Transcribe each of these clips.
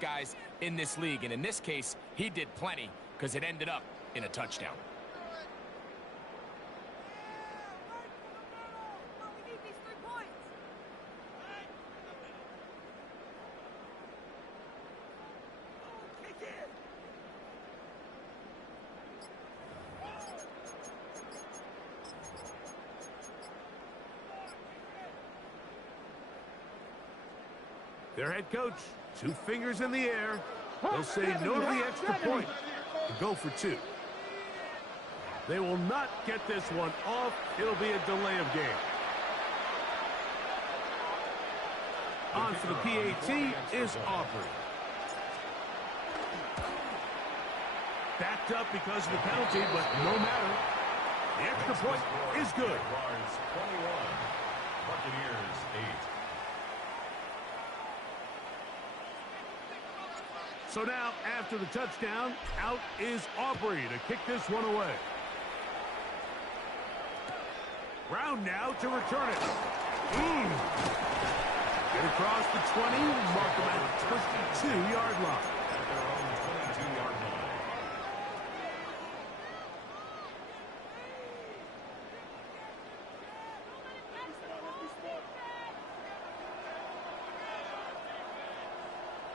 guys in this league, and in this case, he did plenty because it ended up in a touchdown. Their head coach, 2 fingers in the air. They'll say no to the extra point and go for 2. They will not get this one off. It'll be a delay of game. On for the PAT is Aubrey. Backed up because of the penalty, but no matter. The extra point is good. 21, Buccaneers 8. So now, after the touchdown, out is Aubrey to kick this one away. Brown now to return it. Get across the 20, mark them at the 22-yard line. At their own 22-yard line.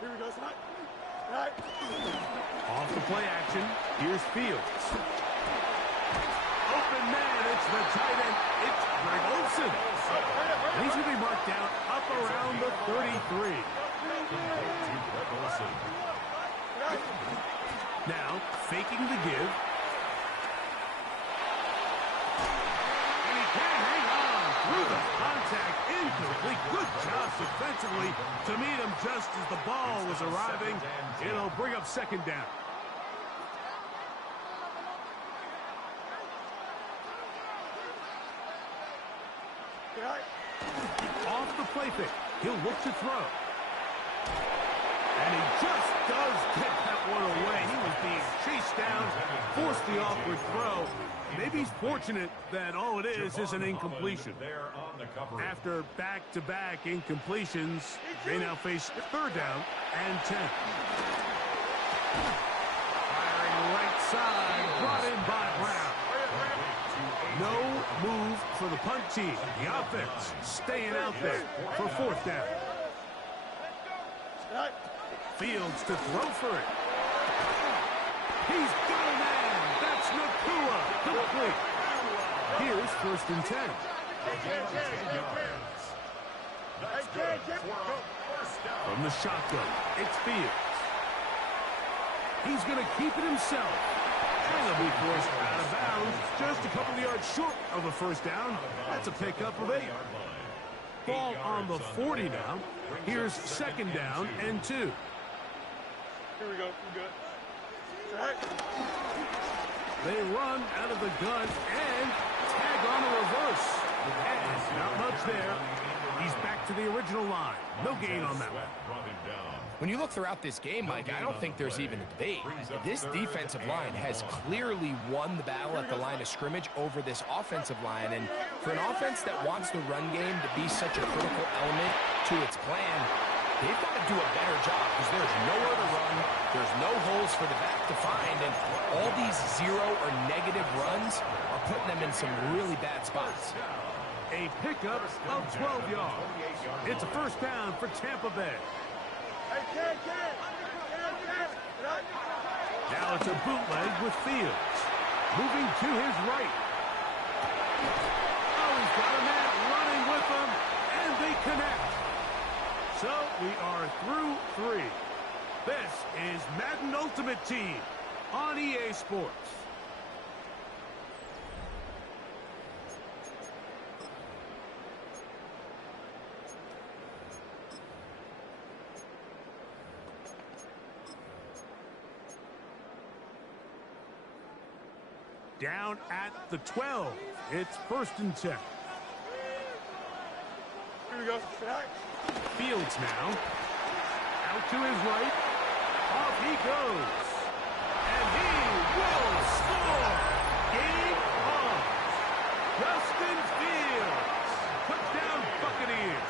Here we go, son. Off the play action, here's Fields. Open man, it's the tight end. It's Greg Olsen. And he's going to be marked down up around the 33. Now, faking the give. And he can hang on through the contact. Incomplete. Good job defensively to meet him just as the ball was arriving. It'll bring up second down. Off the play fake. He'll look to throw. And he just does get that one away. He was being chased down, forced the awkward throw. Maybe he's fortunate that all it is an incompletion. After back-to-back incompletions, they now face third down and 10. Firing right side, brought in by Brown. No move for the punt team. The offense staying out there for fourth down. Fields to throw for it. He's got a man. That's Nakua. Complete. Here's first and 10. From the shotgun, it's Fields. He's going to keep it himself. And he'll be forced out of bounds. Just a couple of yards short of a first down. That's a pickup of 8. Ball on the 40 now. Here's second down and 2. Here we go. We're good. Right. They run out of the gun and tag on a reverse. And not much there. He's back to the original line. No gain on that one. When you look throughout this game, Mike, I don't think there's even a debate. This defensive line has clearly won the battle at the line of scrimmage over this offensive line. And for an offense that wants the run game to be such a critical element to its plan, they've got to do a better job because there's nowhere to run. There's no holes for the back to find. And all these zero or negative runs are putting them in some really bad spots. A pickup of 12 yards. It's a first down for Tampa Bay. Now it's a bootleg with Fields. Moving to his right. Oh, he's got a man running with him, and they connect. So we are through 3. This is Madden Ultimate Team on EA Sports. Down at the 12. It's first and 10. Here we go. Fields now. Out to his right. Off he goes. And he will score. Game on. Justin Fields. Touchdown Buccaneers.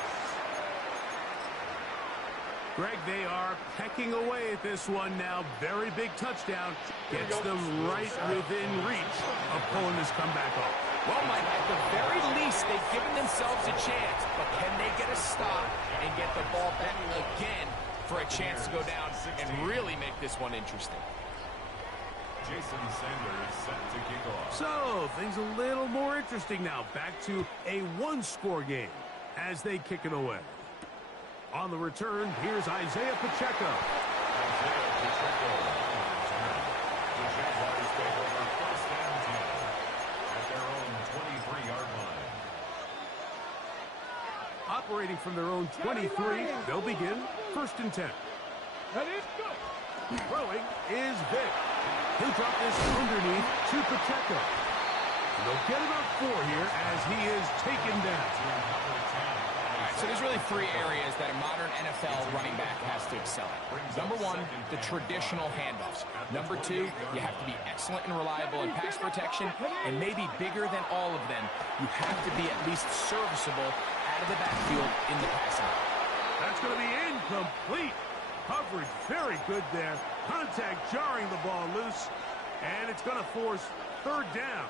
Greg, they are pecking away at this one now. Very big touchdown. Gets them right within reach of pulling this comeback off. Well, Mike, at the very least, they've given themselves a chance. But can they get a stop and get the ball back again for a chance to go down and really make this one interesting? Jason Sanders set to kick off. So, things a little more interesting now. Back to a one-score game as they kick it away. On the return, here's Isaiah Pacheco. Isaiah Pacheco on the return. The Jaguars take over first and 10 at their own 23-yard line. Operating from their own 23, they'll begin first and 10. Throwing is Vic. He'll drop this underneath to Pacheco. And they'll get about 4 here as he is taken down. So there's really 3 areas that a modern NFL running back has to excel at. Number 1, the traditional handoffs. Number 2, you have to be excellent and reliable in pass protection. And maybe bigger than all of them, you have to be at least serviceable out of the backfield in the passing. That's going to be incomplete. Coverage very good there. Contact jarring the ball loose. And it's going to force third down.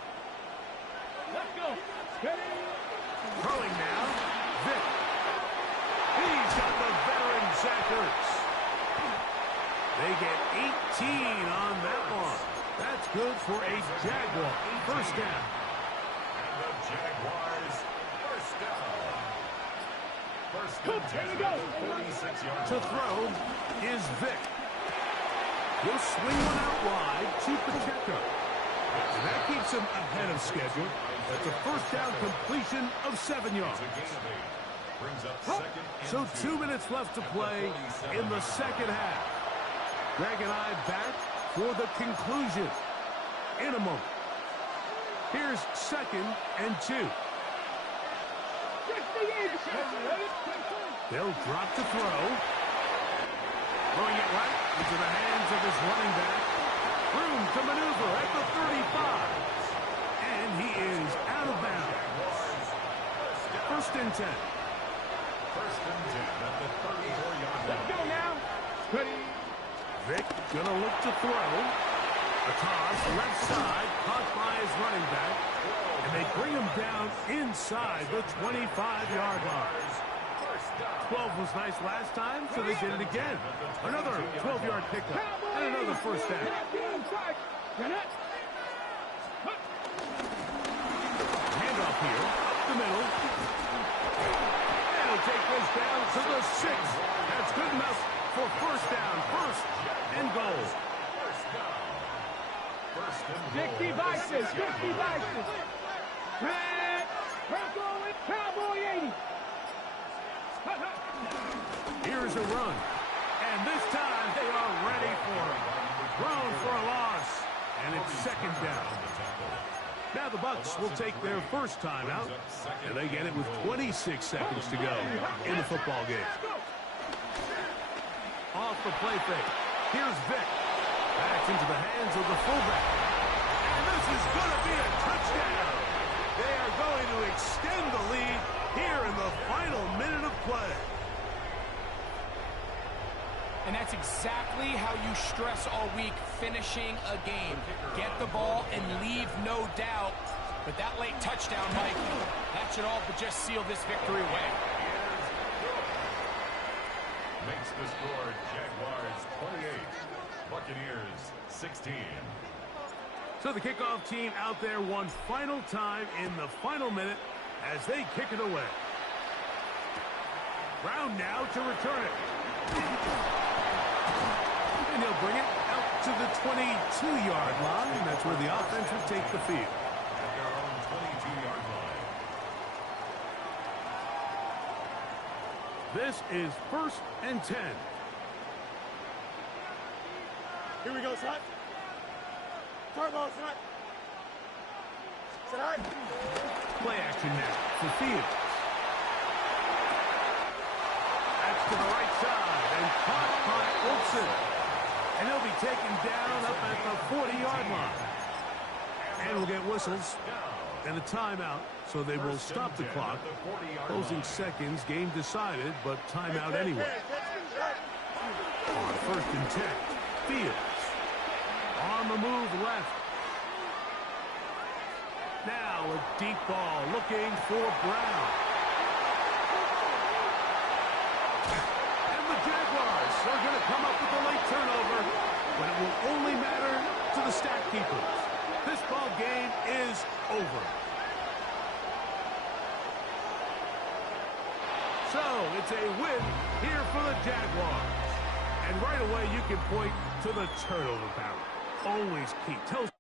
Let's go. Throwing now, Vic. He's got the veteran Zachers. They get 18 on that one. That's good for a Jaguar first down. And the Jaguars first down. First and 10 at the 46-yard To throw is Vic. He'll swing one out wide to Pacheco. And that keeps him ahead of schedule. That's a first down completion of 7 yards. Brings up second and So 2 minutes left to play in the second half. Greg and I back for the conclusion in a moment. Here's second and 2. They'll drop to throw. Throwing it right into the hands of his running back. Room to maneuver at the 35. And he is out of bounds. First and 10. First and 10 at the 34-yard line. Let's go now. Ready. Vic gonna look to throw. A toss left side, caught by his running back. And they bring him down inside the 25-yard line. 12 was nice last time, so they did it again. Another 12-yard pickup and another first down. Handoff here, up the middle. They'll take this down to the 6. That's good enough for first down, first and goal. Big devices, big devices. We're going Cowboy 80. Here's a run. And this time they are ready for it. Thrown for a loss. And it's second down. Now the Bucs will take their first time out. And they get it with 26 seconds to go in the football game. Off the play fake. Here's Vic. That's into the hands of the fullback. And this is going to be a touchdown. They are going to extend the lead here in the final minute of play. And that's exactly how you stress all week, finishing a game. Get the ball and leave no doubt. But that late touchdown, Mike, that should all but just seal this victory away. Makes the score Jaguars 28, Buccaneers 16. So the kickoff team out there one final time in the final minute as they kick it away. Brown now to return it. And he'll bring it out to the 22-yard line. That's where the offense will take the field. At their own 22-yard line. This is first and 10. Here we go, son. Turbo, son. Son. Play action now for Fields. That's to the right side and caught by Olsen. And he'll be taken down up at the 40-yard line. And we'll get whistles and a timeout, so they will stop the clck. Closing seconds, game decided, but timeout anyway. On 1st and 10, Fields. On the move left. Now a deep ball looking for Brown. And the Jaguars are going to come up with a late turnover, but it will only matter to the stat keepers. This ball game is over. So it's a win here for the Jaguars. And right away you can point to the turnover battle. Always key. Tells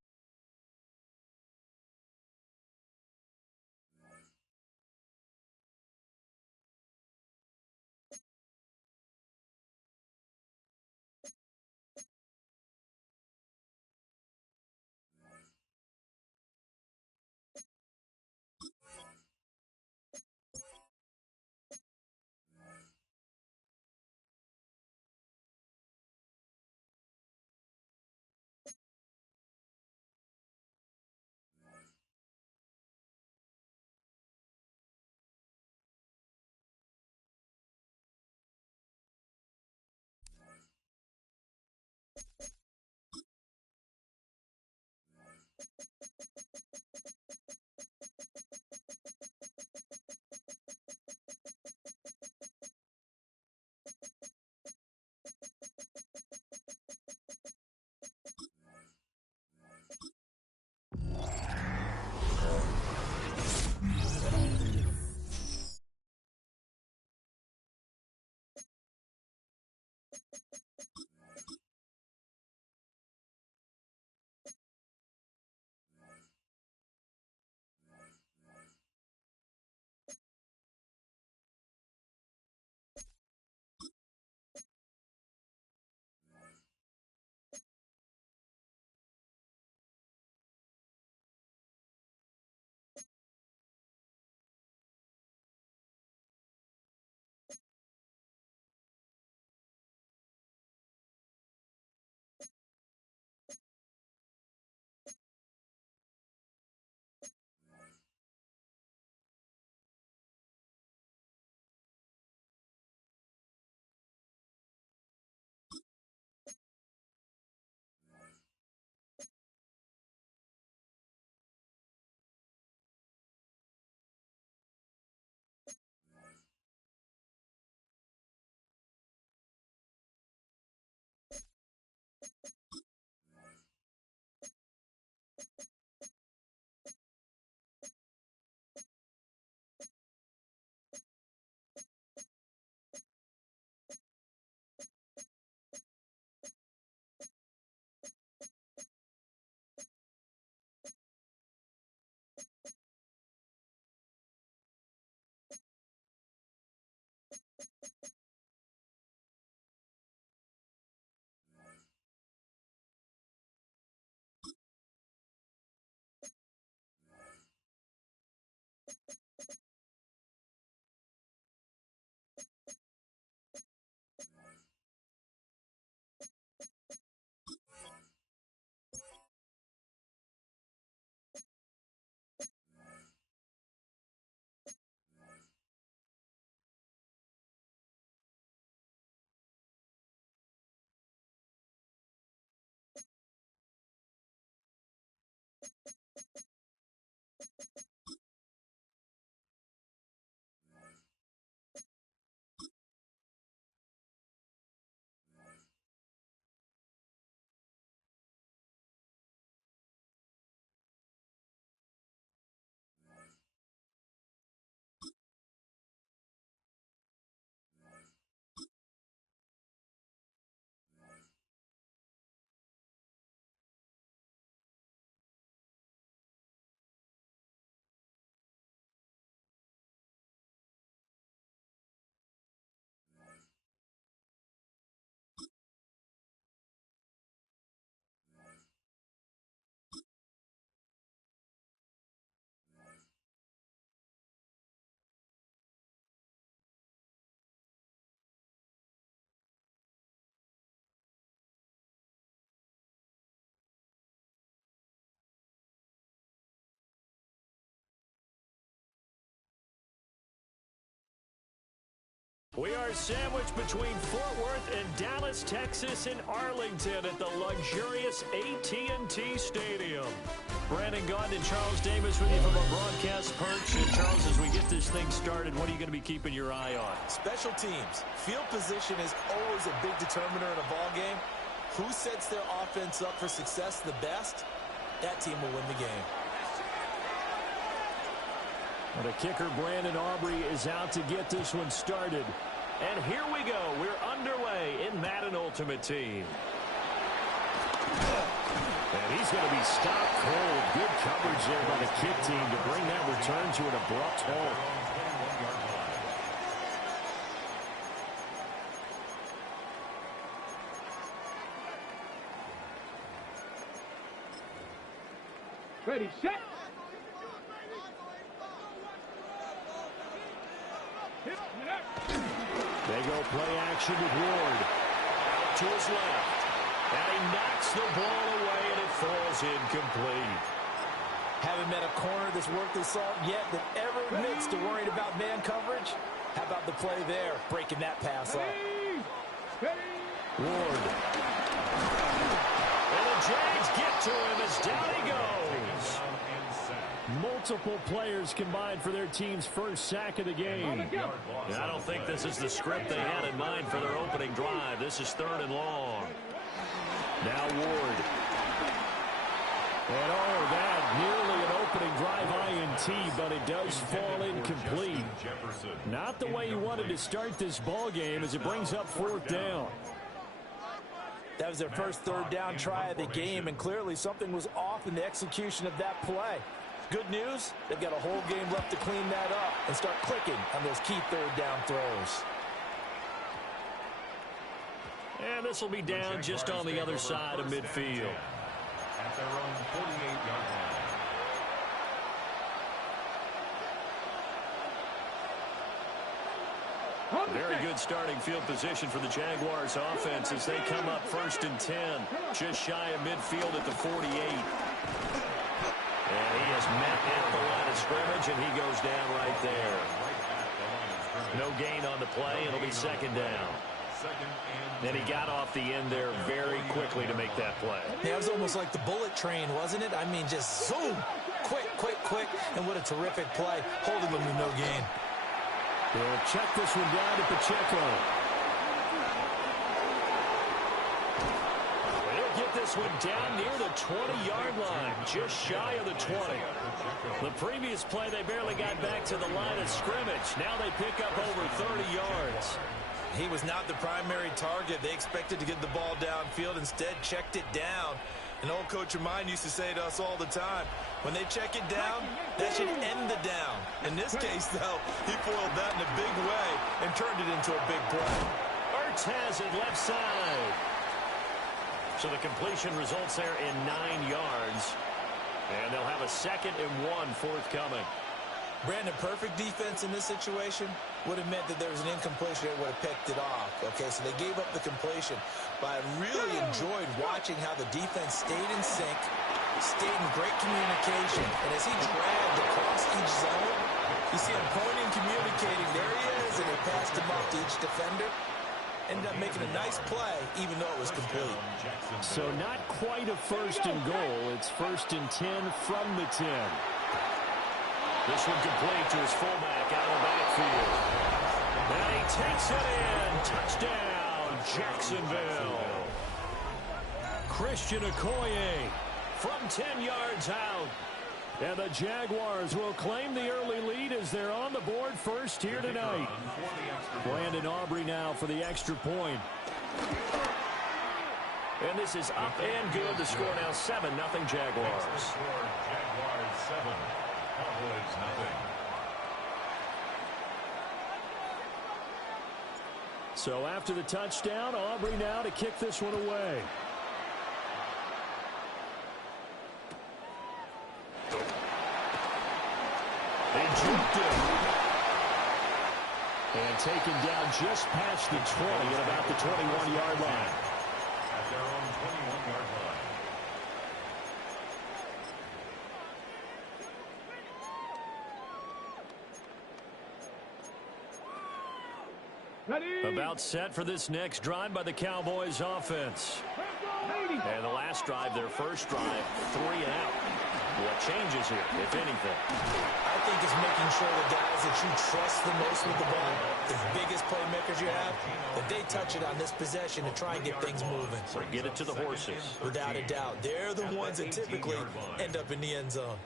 We are sandwiched between Fort Worth and Dallas, Texas, and Arlington at the luxurious AT&T Stadium. Brandon Gaudin and Charles Davis with you from our broadcast perch. And Charles, as we get this thing started, what are you going to be keeping your eye on? Special teams. Field position is always a big determiner in a ball game. Who sets their offense up for success the best? That team will win the game. Well, the kicker, Brandon Aubrey, is out to get this one started. And here we go. We're underway in Madden Ultimate Team. And he's going to be stopped cold. Good coverage there by the kick team to bring that return to an abrupt halt. Ready, set. They go play action with Ward. Out to his left. And he knocks the ball away, and it falls incomplete. Haven't met a corner that's worth the salt yet that ever admits to worrying about man coverage. How about the play there, breaking that pass up? Ward. And the Jags get to him as down he goes. Multiple players combined for their team's first sack of the game. I don't think this is the script they had in mind for their opening drive. This is 3rd and long. Now Ward. And oh, that nearly an opening drive INT, but it does fall incomplete. Not the way you wanted to start this ball game as it brings up 4th down. That was their first 3rd down try of the game, and clearly something was off in the execution of that play. Good news, they've got a whole game left to clean that up and start clicking on those key 3rd down throws. And this will be down just on the other side of midfield. At their own 48-yard line. Very good starting field position for the Jaguars offense as they come up 1st and 10. Just shy of midfield at the 48. And he is met at the line of scrimmage, and he goes down right there. No gain on the play. It'll be 2nd down. And he got off the end there very quickly to make that play. Yeah, it was almost like the bullet train, wasn't it? I mean, just zoom. Quick, quick, quick. And what a terrific play. Holding them to no gain. They'll check this one down to Pacheco. They'll get this one down near the 20-yard line, just shy of the 20. The previous play, they barely got back to the line of scrimmage. Now they pick up over 30 yards. He was not the primary target. They expected to get the ball downfield. Instead, checked it down. An old coach of mine used to say to us all the time, when they check it down, that should end the down. In this case, though, he foiled that in a big way and turned it into a big play. Ertz has it left side. So the completion results there in 9 yards. And they'll have a 2nd and 1 forthcoming. Brandon, perfect defense in this situation would have meant that there was an incompletion. They would have picked it off. Okay, so they gave up the completion. But I really enjoyed watching how the defense stayed in sync, stayed in great communication. And as he dragged across each zone, you see him pointing, communicating. There he is, and he passed him off to each defender. Ended up making a nice play, even though it was complete. So not quite a 1st and goal. It's 1st and 10 from the 10. This one complete to his fullback out of the backfield. And he takes it in. Touchdown, Jacksonville. Christian Okoye from 10 yards out. And the Jaguars will claim the early lead as they're on the board first here tonight. Brandon Aubrey now for the extra point. And this is up and good. The score now 7-0 Jaguars. Jaguars 7, Cowboys nothing. So after the touchdown, Aubrey now to kick this one away. They juked it. And taken down just past the 20 at about the 21-yard line. At their own 21-yard line. About set for this next drive by the Cowboys offense. And the last drive, their first drive, 3 and out. What changes here, if anything? I think it's making sure the guys that you trust the most with the ball, the biggest playmakers you have, that they touch it on this possession to try and get things moving. So get it to the horses. Without a doubt. They're the ones that typically end up in the end zone.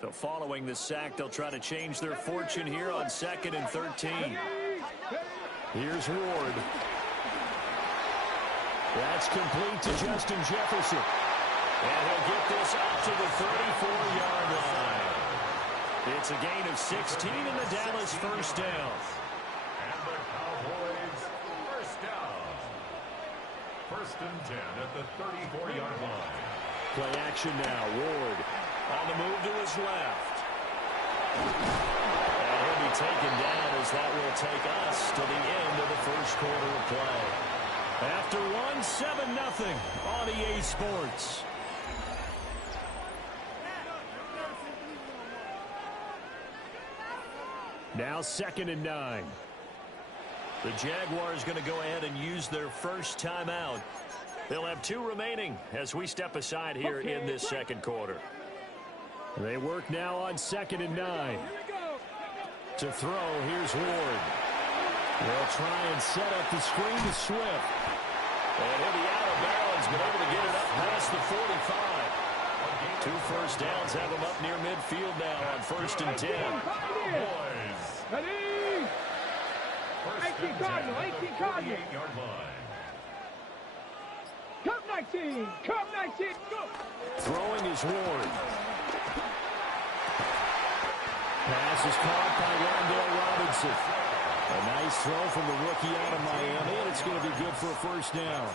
So following the sack, they'll try to change their fortune here on 2nd and 13. Here's Ward. That's complete to Justin Jefferson. And he'll get this up to the 34-yard line. It's a gain of 16 and the Dallas first down. And the Cowboys first down. 1st and 10 at the 34-yard line. Play action now. Ward on the move to his left. And he'll be taken down as that will take us to the end of the first quarter of play. After one, 7-0 on EA Sports. Now 2nd and 9. The Jaguars going to go ahead and use their first timeout. They'll have 2 remaining as we step aside here in this second quarter. They work now on 2nd and 9. To throw, here's Ward. They'll try and set up the screen to Swift. And he'll be out of bounds, but able to get it up past the 45. 2 first downs have him up near midfield now on 1st and 10. Ready? 18 Cardinal, 18 Cardinal. Cup 19, Cup 19, go! Throwing is Ward. Pass is caught by Rondale Robinson. A nice throw from the rookie out of Miami, and it's going to be good for a first down.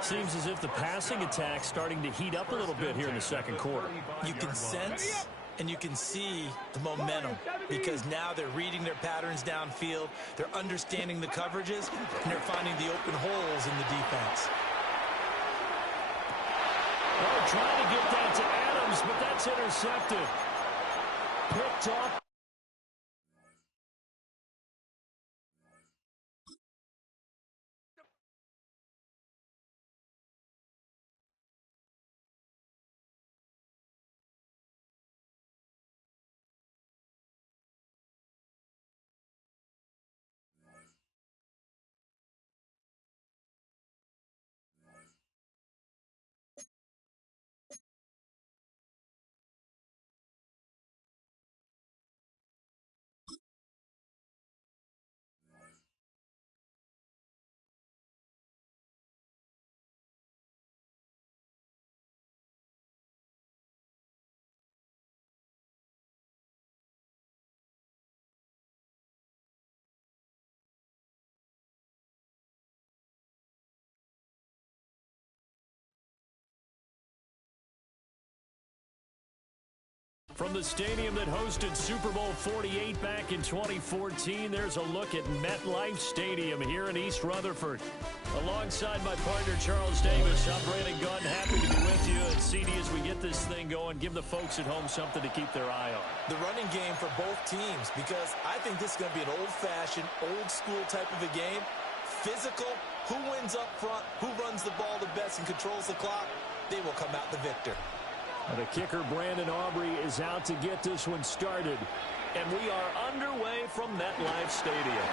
Seems as if the passing attack's starting to heat up a little bit here in the second quarter. You can sense and you can see the momentum because now they're reading their patterns downfield, they're understanding the coverages, and they're finding the open holes in the defense. Oh, trying to get that to Adams, but that's intercepted. Picked off. From the stadium that hosted Super Bowl 48 back in 2014, there's a look at MetLife Stadium here in East Rutherford. Alongside my partner, Charles Davis, I'm Brandon Gunn, happy to be with you. And CD, as we get this thing going, give the folks at home something to keep their eye on. The running game for both teams, because I think this is going to be an old-fashioned, old-school type of a game. Physical, who wins up front, who runs the ball the best and controls the clock, they will come out the victor. The kicker, Brandon Aubrey, is out to get this one started. And we are underway from MetLife Stadium.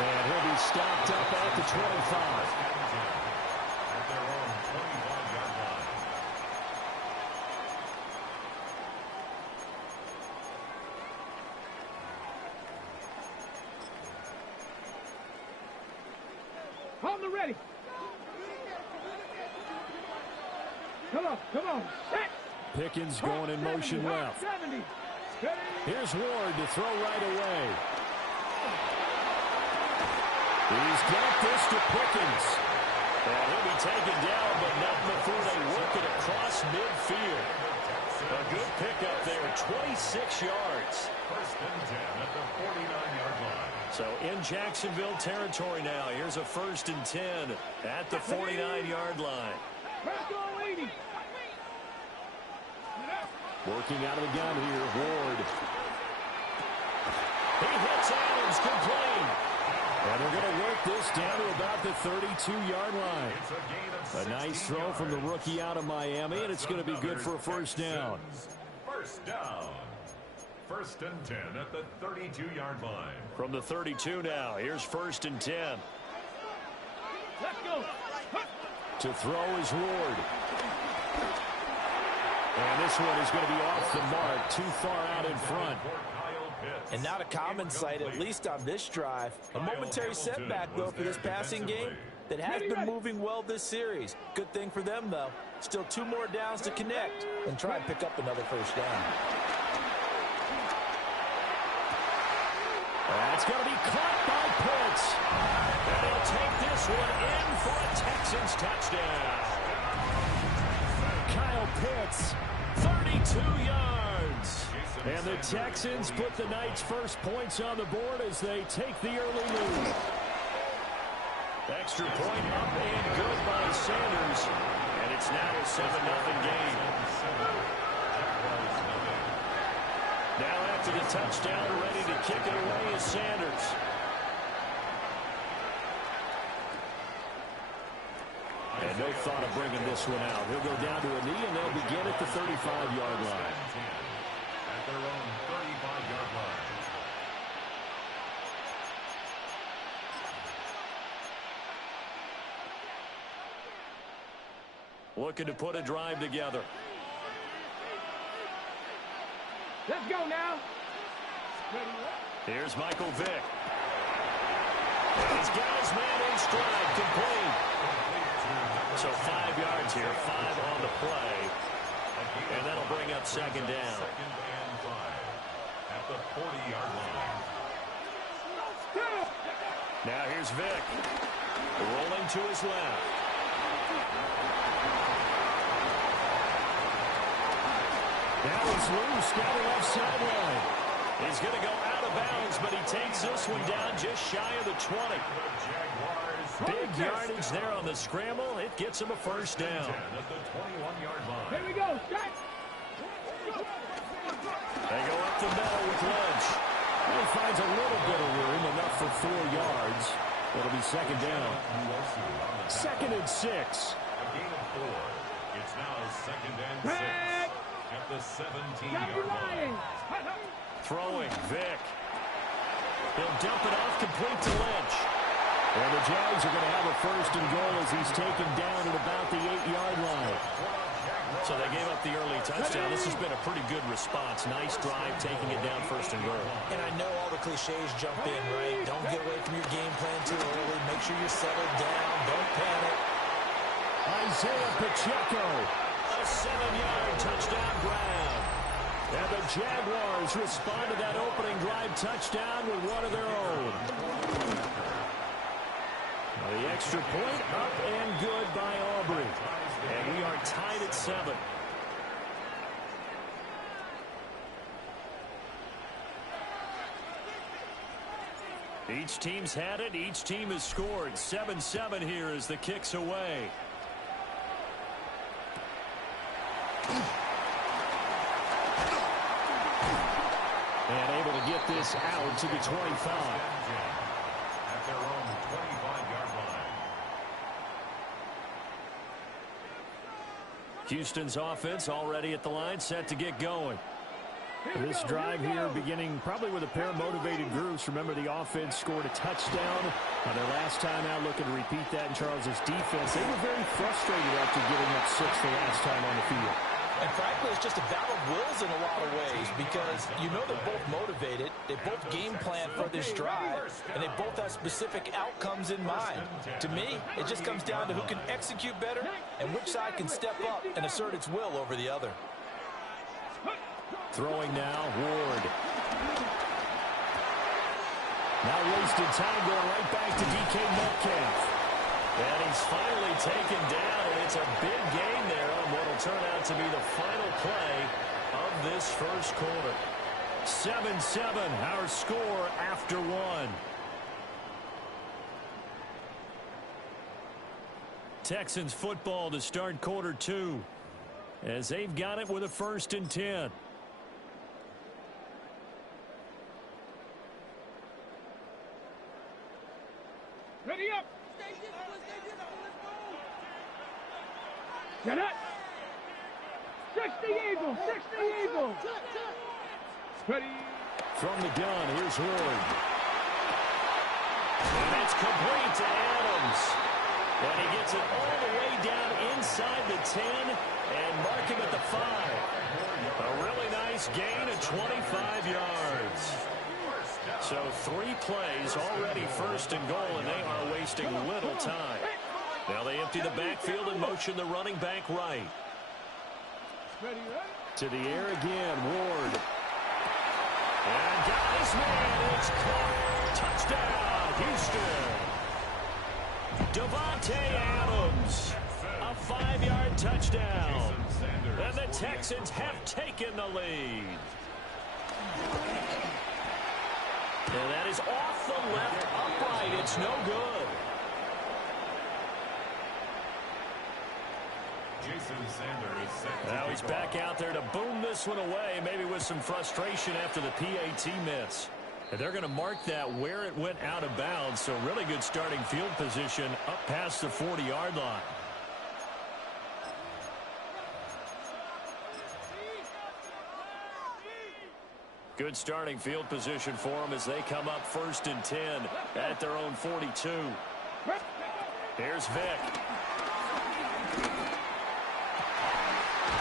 And he'll be stopped up at the 25. At their own 25-yard line. On the ready. Come on, set. Pickens going in motion left. 70. Here's Ward to throw right away. He's got this to Pickens. And he'll be taken down, but not before they work it across midfield. A good pickup there, 26 yards. 1st and 10 at the 49-yard line. So in Jacksonville territory now. Here's a 1st and 10 at the 49-yard line. Working out of the gun here, Ward. He hits Adams complete. And they're going to work this down to about the 32-yard line. A nice throw from the rookie out of Miami, and it's going to be good for a first down. First down. First and 10 at the 32-yard line. From the 32 now, here's first and 10. Let's go. To throw is Ward. And this one is going to be off the mark, too far out in front. And not a common sight, at least on this drive. A momentary setback, though, for this passing game that has been moving well this series. Good thing for them, though. Still 2 more downs to connect and try and pick up another first down. That's going to be caught by Pitts. And he'll take this one in for a Texans touchdown. Kyle Pitts, 32 yards. And the Texans put the Knights' first points on the board as they take the early lead. Extra point up and good by Sanders. And it's now a 7-0 game. Now after the touchdown, ready to kick it away is Sanders. And no thought of bringing this one out. He'll go down to a knee, and they'll begin at the 35-yard line. At their own 35-yard line. Looking to put a drive together. Let's go now. Here's Michael Vick. He's got his man in stride, complete. So 5 yards here, 5 on the play. And that'll bring up second down. Second and 5 at the 40-yard line. Now here's Vick. Rolling to his left. Now he's loose down the left sideline. He's going to go out of bounds, but he takes this one down just shy of the 20. Big yardage there on the scramble. It gets him a first down. At the 21-yard line. Here we go. Start. They go up the middle with Lynch. He finds a little bit of room, enough for 4 yards. It'll be second down. Second and 6. A gain of 4. It's now second and 6 at the 17-yard line. Throwing, Vick. He'll dump it off complete to Lynch. And the Jags are going to have a first and goal as he's taken down at about the 8-yard line. So they gave up the early touchdown. This has been a pretty good response. Nice drive, taking it down first and goal. And I know all the cliches jump in, right? Don't get away from your game plan too early. Make sure you're settled down. Don't panic. Isaiah Pacheco. A 7-yard touchdown grab. And the Jaguars respond to that opening drive touchdown with one of their own. The extra point up and good by Aubrey. And we are tied at 7. Each team's had it. Each team has scored. 7-7 here as the kick's away. And able to get this out to the 25. At their own 25-yard line. Houston's offense already at the line, set to get going. This drive here beginning probably with a pair of motivated groups. Remember, the offense scored a touchdown on their last time out, looking to repeat that in Charles's defense. They were very frustrated after giving up 6 the last time on the field. And frankly, it's just a battle of wills in a lot of ways because you know they're both motivated. They both game plan for this drive, and they both have specific outcomes in mind. To me, it just comes down to who can execute better and which side can step up and assert its will over the other. Throwing now, Ward. Now wasted time going right back to DK Metcalf. And he's finally taken down, and it's a big gain there on what will turn out to be the final play of this first quarter. 7-7, our score after 1. Texans football to start quarter 2, as they've got it with a 1st and 10. Ready up. Get up. 60 Eagles. 60 Eagles. Ready. From the gun, here's Ward. And it's complete to Adams. And he gets it all the way down inside the 10 and mark him at the 5. A really nice gain of 25 yards. So 3 plays already 1st and goal, and they are wasting little time. Now they empty the backfield and motion the running back right. To the air again, Ward. And got his man. It's caught. Touchdown, Houston. Devontae Adams. A 5-yard touchdown. And the Texans have taken the lead. And that is off the left upright. It's no good. Now he's back out there to boom this one away, maybe with some frustration after the PAT miss. And they're going to mark that where it went out of bounds, so really good starting field position up past the 40-yard line. Good starting field position for them as they come up 1st and 10 at their own 42. Here's Vick.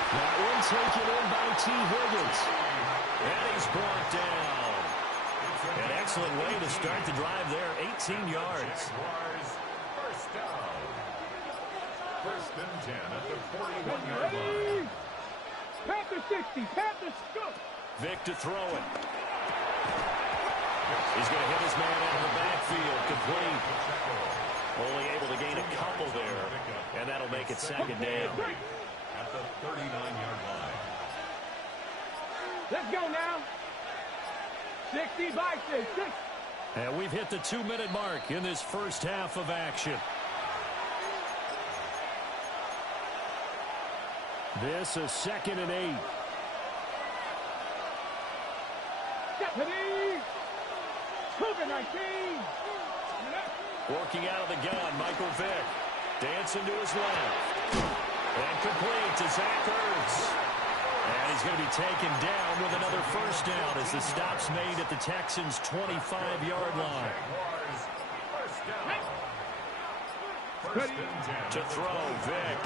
That one taken in by T. Higgins. And he's brought down. An excellent way to start the drive there, 18 yards. First down. 1st and 10 at the 41-yard line. Panther 60. Panther go. Vick to throw it. He's going to hit his man out of the backfield. Complete. Only able to gain a couple there. And that'll make it 2nd down. At the 39-yard line. Let's go now. 60 by 6. And we've hit the 2-minute mark in this first half of action. This is 2nd and 8. Deputy! COVID-19! Working out of the gun, Michael Vick. Dancing to his left. And complete to Zach Ertz. And he's going to be taken down with another 1st down as the stop's made at the Texans' 25-yard line. To throw, Vick.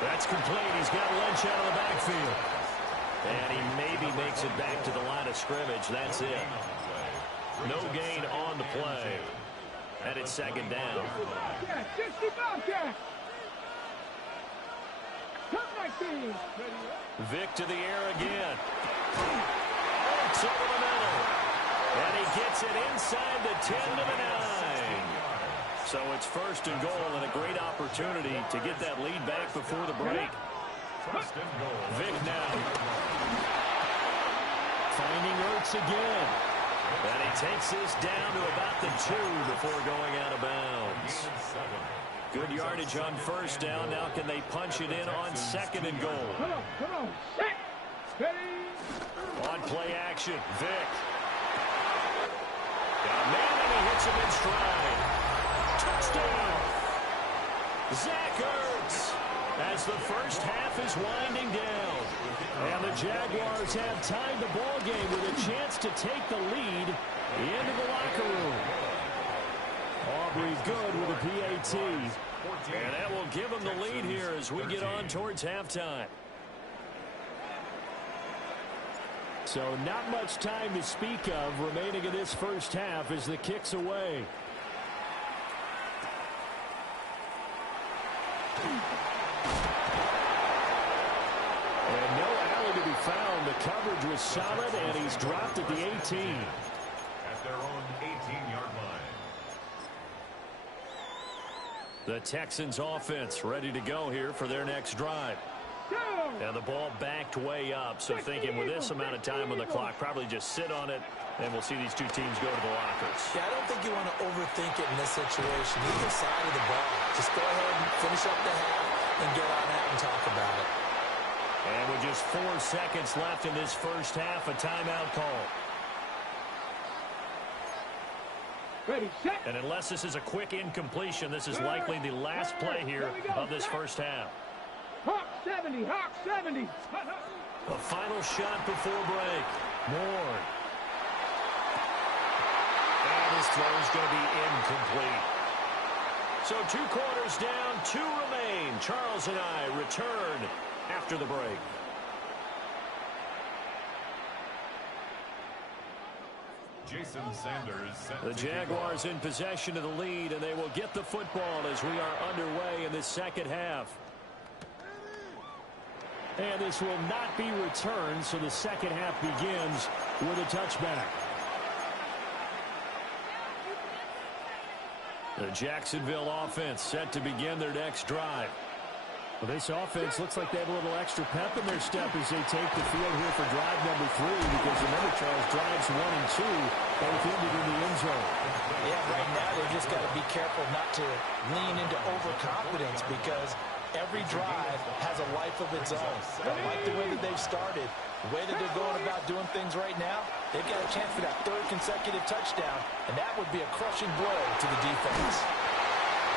That's complete. He's got lunch out of the backfield. And he maybe makes it back to the line of scrimmage. That's it. No gain on the play. And it's 2nd down. Vick to the air again. It's over the middle. And he gets it inside the 10 to the 9. So it's 1st and goal and a great opportunity to get that lead back before the break. Vick now. Finding Ertz again. And he takes this down to about the 2 before going out of bounds. Good yardage on 1st down. Now can they punch it in on 2nd and goal? Come on. On play action, Vick. Got a man and he hits him in stride. Touchdown. Zach Ertz. As the first half is winding down. And the Jaguars have tied the ball game with a chance to take the lead into the locker room. Aubrey good with a PAT. And that will give them the lead here as we get on towards halftime. So not much time to speak of remaining in this first half as the kick's away. And no alley to be found. The coverage was solid, and he's dropped at the 18. At their own 18-yard line. The Texans offense ready to go here for their next drive. Go! And the ball backed way up, so thinking with this amount of time on the clock, probably just sit on it, and we'll see these two teams go to the lockers. Yeah, I don't think you want to overthink it in this situation. Either side of the ball. Just go ahead and finish up the half and get on out and talk about it. And with just 4 seconds left in this first half, a timeout call. Ready, set. And unless this is a quick incompletion, this is likely the last play here of this first half. Hawk 70, Hawk 70. A final shot before break. Ward. And his throw is going to be incomplete. So 2 quarters down, 2 remain. Charles and I return after the break. Jason Sanders set The to kick Jaguars off. in possession of the lead, and they will get the football as we are underway in the second half. And this will not be returned, so the second half begins with a touchback. The Jacksonville offense set to begin their next drive. Well, this offense looks like they have a little extra pep in their step as they take the field here for drive number 3, because remember, Charles, drives 1 and 2 both ended in the end zone. Yeah, right now they just got to be careful not to lean into overconfidence, because every drive has a life of its own. I like the way that they've started, the way that they're going about doing things right now. They've got a chance for that 3rd consecutive touchdown, and that would be a crushing blow to the defense.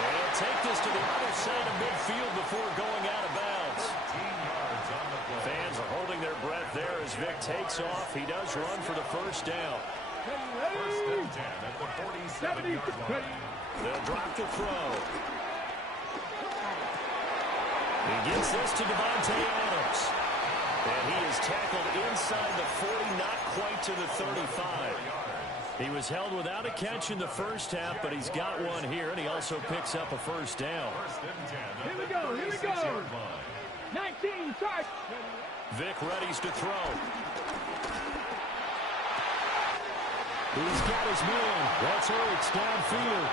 And he'll take this to the other side of midfield before going out of bounds. 13 yards on the play. Fans are holding their breath there as Vic takes off. He does run for the first down. First and 10 at the 47-yard line. They'll drop the throw. He gets this to Devontae Adams. And he is tackled inside the 40, not quite to the 35. He was held without a catch in the first half, but he's got one here, and he also picks up a first down. First and 10 at Here we the go, here we go. 36-yard line. 19, touch. Vic readies to throw. He's got his man. That's Ertz downfield.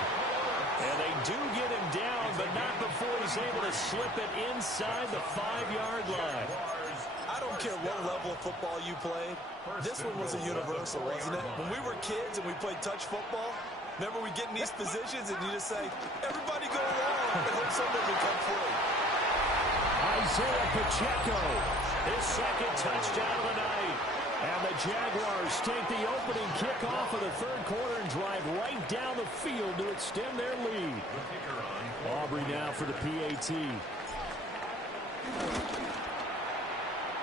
And they do get him down, but not before he's able to slip it inside the 5-yard line. I don't care what level of football you played. This one was a universal, wasn't it? When we were kids and we played touch football, remember we get in these positions and you just say, everybody go along and hope somebody will come through. Isaiah Pacheco, his second touchdown of the night. And the Jaguars take the opening kickoff of the 3rd quarter and drive right down the field to extend their lead. Aubrey now for the PAT.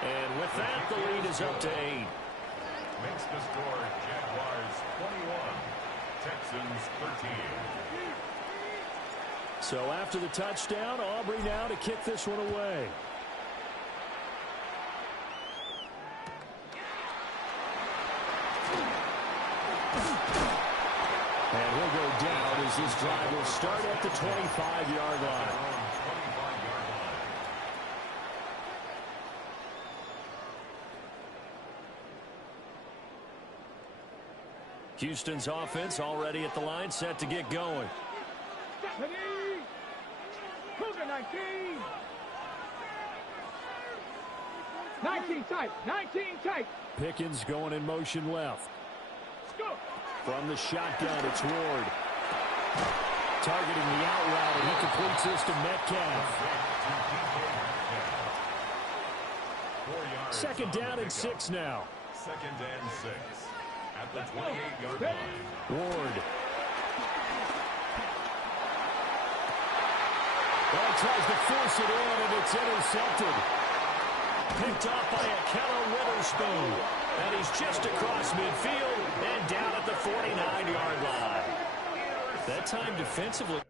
And with that, the lead is up to 8. Makes the score Jaguars 21, Texans 13. So after the touchdown, Aubrey now to kick this one away. And he'll go down as this drive will start at the 25-yard line. Houston's offense already at the line, set to get going. 19 tight, 19 tight. Pickens going in motion left. Go. From the shotgun, it's Ward. Targeting the out route, and he completes this to Metcalf. 2nd down and 6 now. 2nd and 6 at the 28-yard line. Ward. Well, tries to force it in, and it's intercepted. Picked off by Akello Witherspoon. And he's just across midfield and down at the 49-yard line. That time defensively.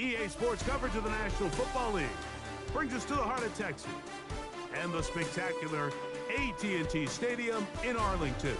EA Sports coverage of the National Football League brings us to the heart of Texas and the spectacular AT&T Stadium in Arlington.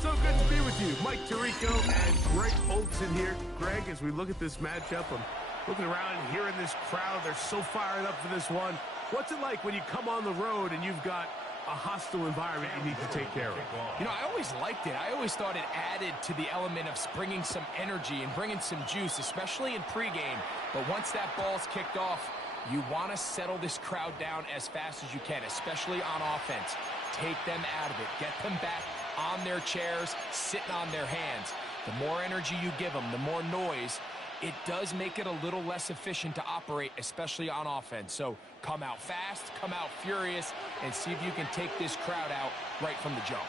So good to be with you. Mike Tirico and Greg Olson here. Greg, as we look at this matchup, I'm looking around and hearing this crowd. They're so fired up for this one. What's it like when you come on the road and you've got a hostile environment you need to take care of? You know, I always liked it. I always thought it added to the element of bringing some energy and bringing some juice, especially in pregame. But once that ball's kicked off, you want to settle this crowd down as fast as you can, especially on offense. Take them out of it. Get them back on their chairs, sitting on their hands. The more energy you give them, the more noise, it does make it a little less efficient to operate, especially on offense. So come out fast, come out furious, and see if you can take this crowd out right from the jump.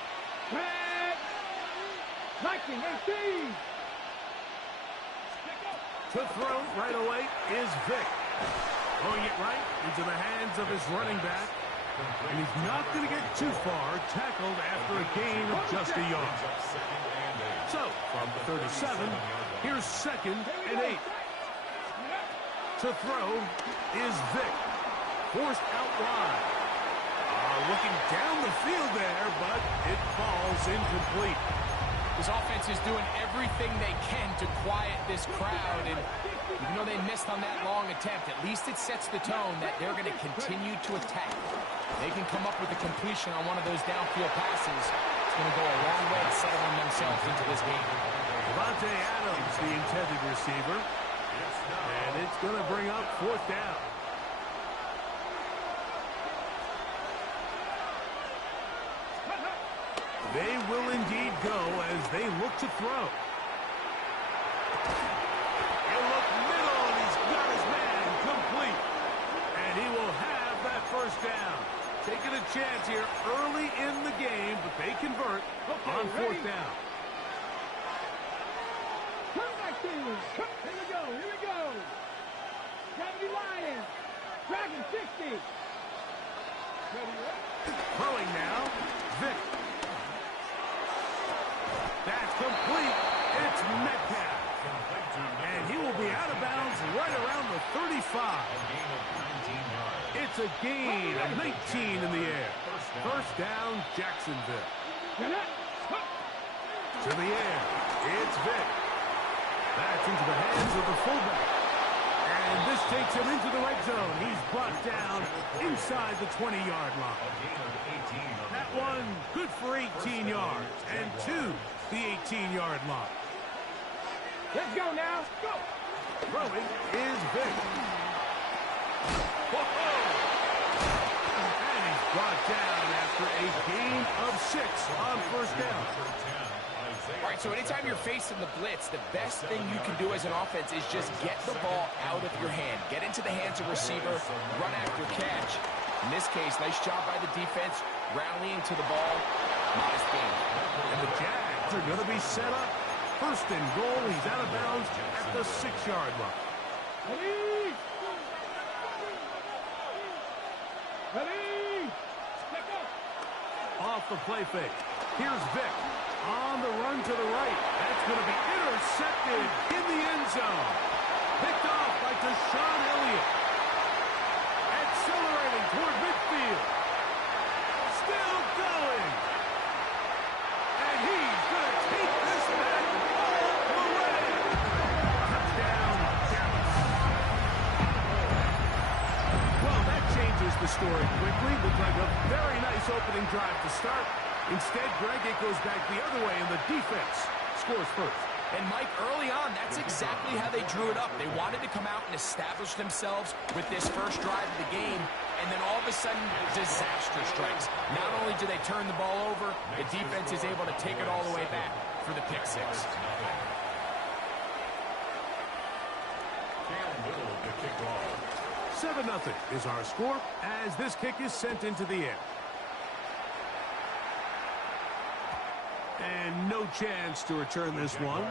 Red! 1918! To throw right away is Vic. Throwing it right into the hands of his running back. And he's not going to get too far, tackled after a gain of just a yard. So, from the 37, here's 2nd and 8. To throw is Vic. Forced out wide. Looking down the field there, but it falls incomplete. This offense is doing everything they can to quiet this crowd, and even though they missed on that long attempt, at least it sets the tone that they're going to continue to attack. They can come up with a completion on one of those downfield passes. It's going to go a long way to settling themselves into this game. Devontae Adams, the intended receiver, and it's going to bring up 4th down. They will indeed go as they look to throw. He'll look middle, and he's got his man complete. And he will have that 1st down. Taking a chance here early in the game, but they convert on 4th down. Come back to you. Here we go. Here we go. Gravity Lions. Dragon 60. Throwing now, Vic. That's complete. It's Metcalf. And he will be out of bounds right around the 35. It's a gain of 19 in the air. 1st down, Jacksonville. To the air, it's Vic. That's into the hands of the fullback. And this takes him into the red zone. He's brought down inside the 20-yard line. That one good for 18 yards and to the 18-yard line. Let's go now. Go. Throwing is Vic. Whoa! And he's brought down after a gain of 6 on 1st down. All right, so anytime you're facing the blitz, the best thing you can do as an offense is just get the ball out of your hand. Get into the hands of receiver, run after catch. In this case, nice job by the defense, rallying to the ball. Modest gain. And the Jags are going to be set up. 1st and goal. He's out of bounds at the 6-yard line. Ready? Ready? Step up. Off the play fake. Here's Vic. On the run to the right. That's going to be intercepted in the end zone. Picked off by Deshaun Elliott. Accelerating toward midfield. Still going. And he's going to take this back all the way. Touchdown, Dallas. Well, that changes the story quickly. Looked like a very nice opening drive to start. Instead, Greg, it goes back the other way, and the defense scores first. And, Mike, early on, that's exactly how they drew it up. They wanted to come out and establish themselves with this first drive of the game, and then all of a sudden, disaster strikes. Not only do they turn the ball over, the defense is able to take it all the way back for the pick 6. 7-0 is our score as this kick is sent into the air. And no chance to return this one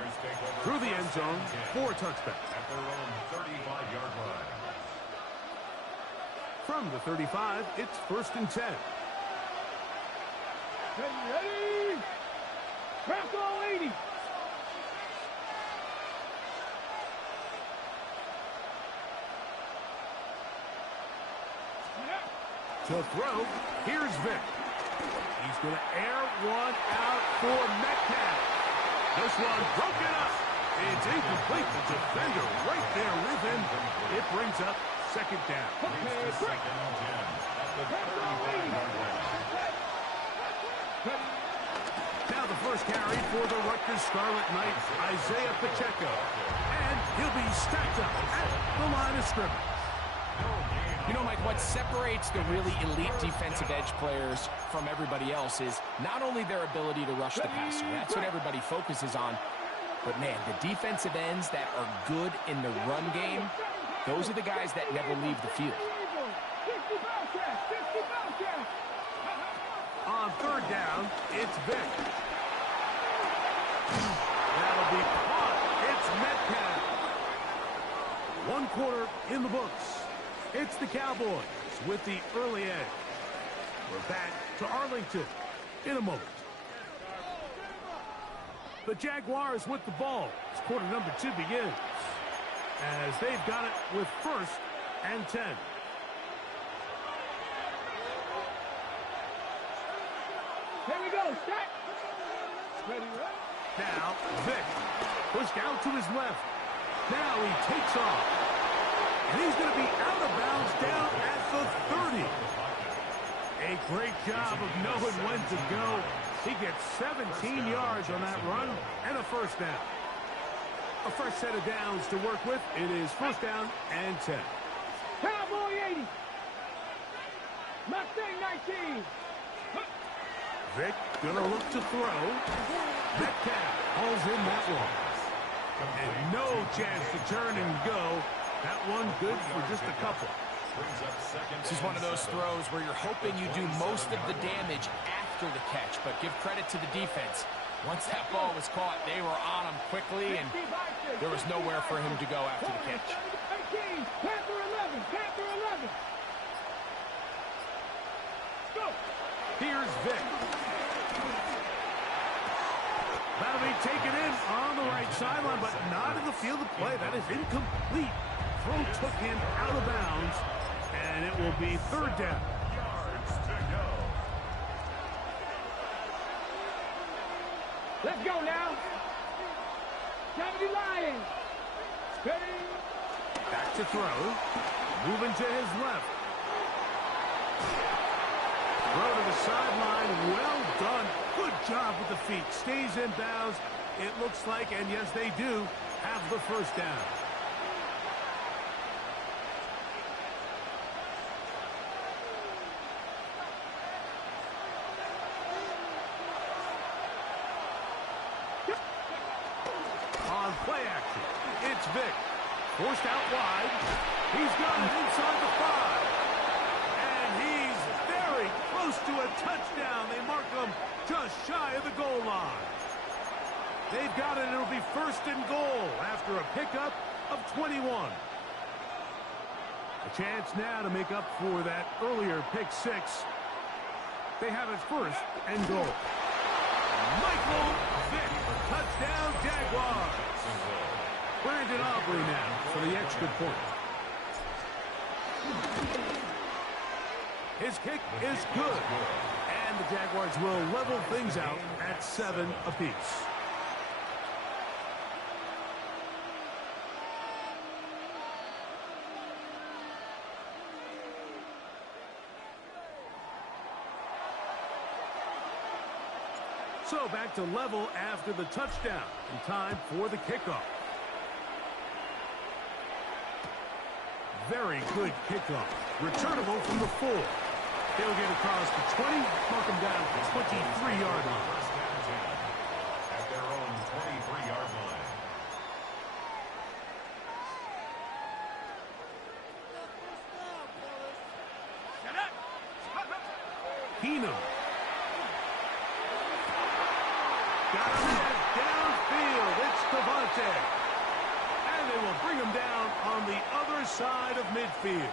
through the end zone for a touchback. At their own 35-yard line. From the 35, it's 1st and 10. Ready? Craft all 80. To throw, here's Vic. He's going to air one out for Metcalf. This one broken up. It's incomplete. The defender right there with him. It brings up second down. Now the first carry for the Rutgers Scarlet Knights, Isaiah Pacheco. And he'll be stacked up at the line of scrimmage. You know, Mike, what separates the really elite defensive edge players from everybody else is not only their ability to rush the passer. That's what everybody focuses on. But, man, the defensive ends that are good in the run game, those are the guys that never leave the field. On third down, it's Vic. That'll be caught. It's Metcalf. 1 quarter in the books. It's the Cowboys with the early edge. We're back to Arlington in a moment. The Jaguars with the ball as quarter number 2 begins. As they've got it with 1st and 10. Here we go, stack. Ready, right? Now, Vic pushed out to his left. Now he takes off. And he's going to be out of bounds down at the 30. A great job of knowing when to go. He gets 17 yards on that run and a first down. A fresh set of downs to work with. It is 1st down and 10. Cowboy 80. Mustang 19. Vic gonna look to throw. Metcalf hauls in that one. And no chance to turn and go. That one good for just a couple. This is one of those throws where you're hoping you do most of the damage after the catch, but give credit to the defense. Once that ball was caught, they were on him quickly, and there was nowhere for him to go after the catch. 18, Panther 11, Panther 11. Go. Here's Vic. That'll be taken in on the right sideline, but not in the field of play. That is incomplete. Throw took him out of bounds, and it will be 3rd down. Let's go now. Johnny Lions. Ready. Back to throw. Moving to his left. Throw to the sideline. Well done. Good job with the feet. Stays in bounds. It looks like, and yes, they do, have the first down. On play action, it's Vic. Forced out wide. He's got it inside the 5. And he's very close to a touchdown. They mark him just shy of the goal line. They've got it. It'll be 1st and goal after a pickup of 21. A chance now to make up for that earlier pick 6. They have it 1st and goal. Michael Vick, touchdown Jaguars. Brandon Aubrey now for the extra point. His kick is good. And the Jaguars will level things out at 7 apiece. So back to level after the touchdown. And time for the kickoff. Very good kickoff. Returnable from the 4. They'll get across the 20, mark them down at the 23-yard line. At their own 23-yard line. Keenum. Got him downfield. It's Devontae. And they will bring him down on the other side of midfield.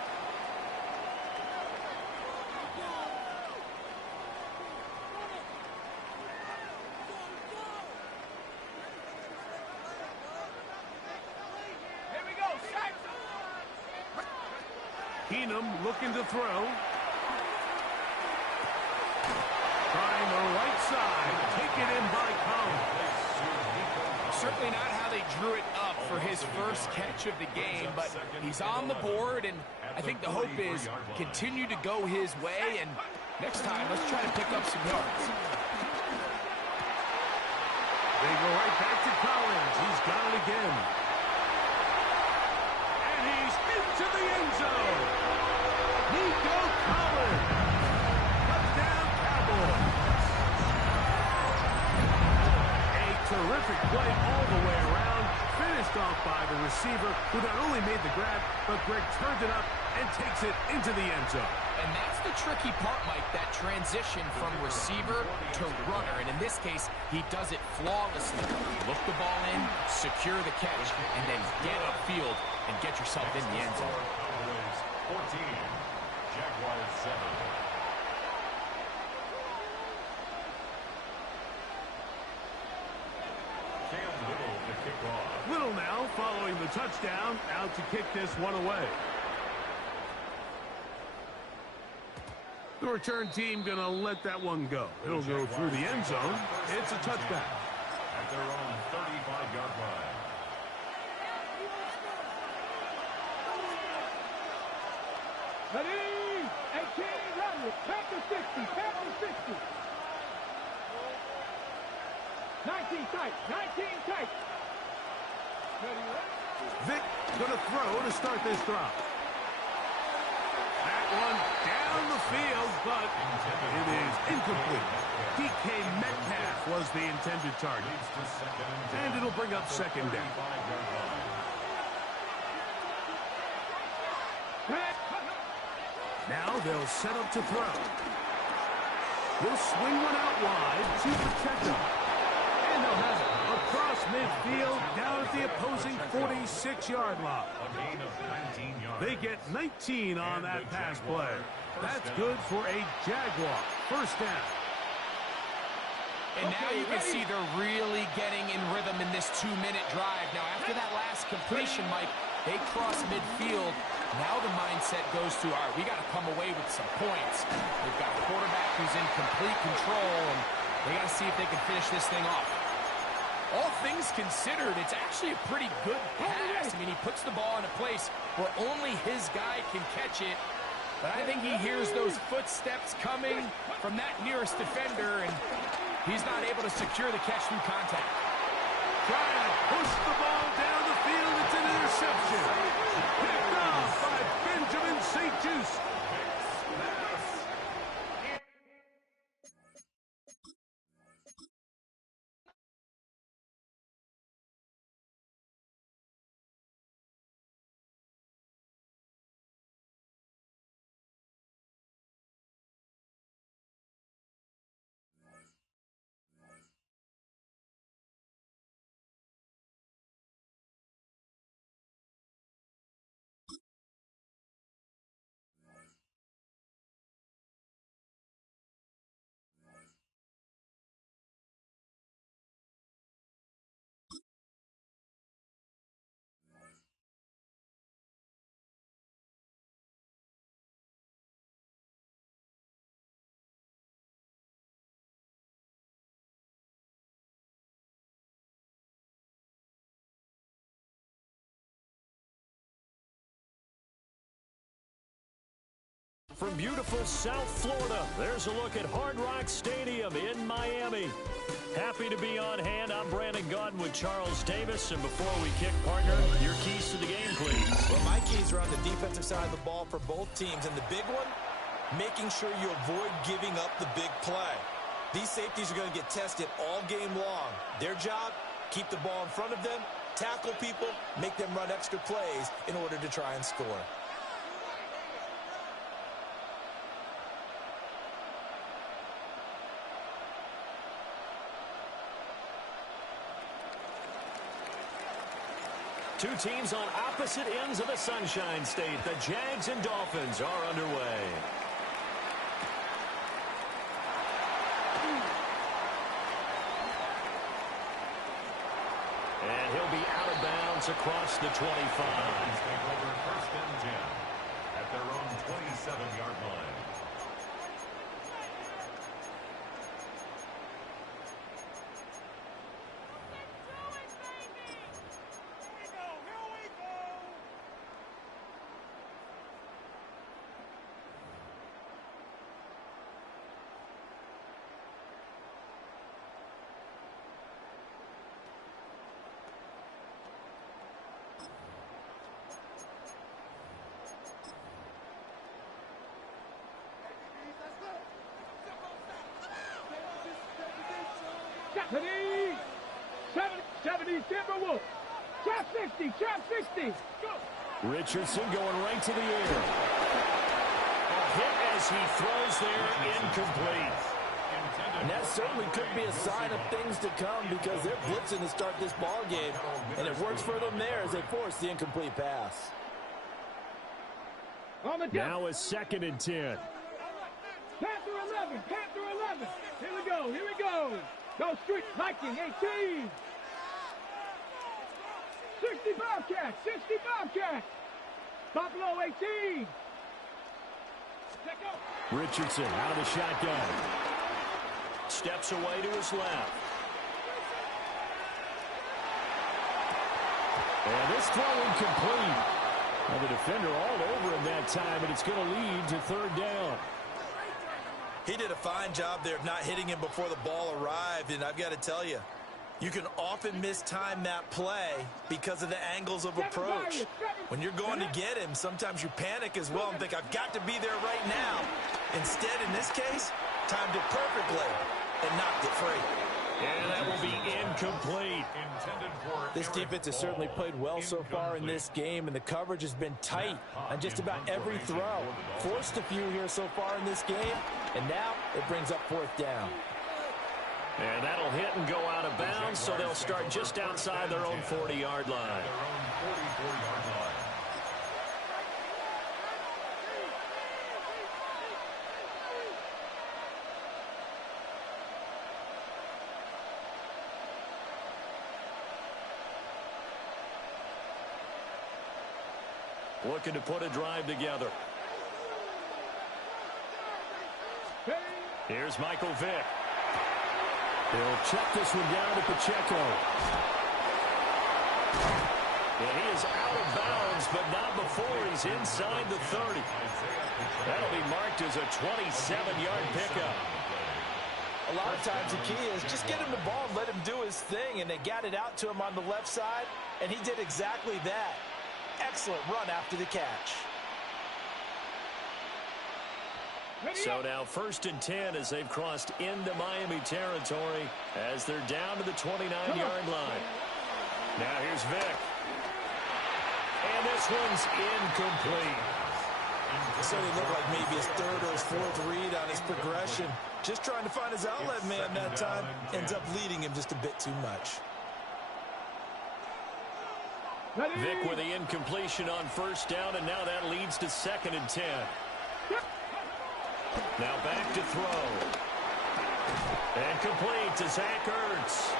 Here we go, sack. Keenum looking to throw. inside. Taken in by Collins. Certainly not how they drew it up for his first catch of the game, but he's on the board, and I think the hope is continue to go his way, and next time, let's try to pick up some yards. They go right back to Collins. He's got it again. And he's into the end zone. Nico Collins. Touchdown, Cowboys. A terrific play all the way around. Finished off by the receiver, who not only made the grab, but Greg turned it up and takes it into the end zone. And that's the tricky part, Mike, that transition from receiver to runner. And in this case, he does it flawlessly. Look the ball in, secure the catch, and then get upfield and get yourself in the end zone. 14, Jaguars 7. Little now following the touchdown, out to kick this one away. The return team going to let that one go. It'll go through the end zone. It's a touchback. At their own 35-yard line. Ready? 18, run. Back to 60. Back to 60. 19 tight. 19 tight. Vic going to throw to start this drive. That one down the field, but it is incomplete. DK Metcalf was the intended target. And it'll bring up second down. Now they'll set up to throw. He'll swing one out wide to protect him. And they'll have it across midfield down at the opposing 46-yard line. They get 19 on that pass play. That's good for a Jaguar first down. And now you can see they're really getting in rhythm in this 2-minute drive. Now, after that last completion, Mike, they cross midfield. Now the mindset goes to, all right, we got to come away with some points. They've got a quarterback who's in complete control, and they got to see if they can finish this thing off. All things considered, it's actually a pretty good pass. I mean, he puts the ball in a place where only his guy can catch it. But I think he hears those footsteps coming from that nearest defender, and he's not able to secure the catch through contact. Trying to push the ball down the field. It's an interception. Picked off by Benjamin St. Juste. From beautiful South Florida, there's a look at Hard Rock Stadium in Miami. Happy to be on hand. I'm Brandon Gaudin with Charles Davis. And before we kick, partner, your keys to the game, please. Well, my keys are on the defensive side of the ball for both teams. And the big one, making sure you avoid giving up the big play. These safeties are going to get tested all game long. Their job, keep the ball in front of them, tackle people, make them run extra plays in order to try and score. Two teams on opposite ends of the Sunshine State. The Jags and Dolphins are underway. And he'll be out of bounds across the 25. Take over first and 10 at their own 27-yard line. Ready? 70 Timberwolves. Trap 60. Trap 60. Go. Richardson going right to the air. A hit as he throws there, incomplete. And that certainly could be a sign of things to come because they're blitzing to start this ball game, and it works for them there as they force the incomplete pass. Now a 2nd and 10. Panther 11. Panther 11. Here we go. Here we go. Go Street Viking 18. 60 Bobcats. 60 Bobcats. Buffalo 18. Richardson out of the shotgun. Steps away to his left. And this throw incomplete. Well, the defender all over him that time, and it's going to lead to 3rd down. He did a fine job there of not hitting him before the ball arrived, and I've got to tell you, you can often mistime that play because of the angles of approach. When you're going to get him, sometimes you panic as well and think, I've got to be there right now. Instead, in this case, timed it perfectly and knocked it free. And that will be incomplete. This defense has certainly played well so far in this game, and the coverage has been tight on just about every throw. Forced a few here so far in this game, and now it brings up 4th down. And that'll hit and go out of bounds, so they'll start just outside their own 40-yard line. Looking to put a drive together. Here's Michael Vick. He'll check this one down to Pacheco. And he is out of bounds, but not before he's inside the 30. That'll be marked as a 27-yard pickup. A lot of times the key is just get him the ball and let him do his thing, and they got it out to him on the left side, and he did exactly that. Excellent run after the catch. So now 1st and 10 as they've crossed into Miami territory as they're down to the 29-yard line. Now here's Vick. And this one's incomplete. So he looked like maybe his 3rd or his 4th read on his progression. Just trying to find his outlet man that time. Ends up leading him just a bit too much. Vick with the incompletion on 1st down, and now that leads to 2nd and 10. Now back to throw. And complete to Zach Ertz.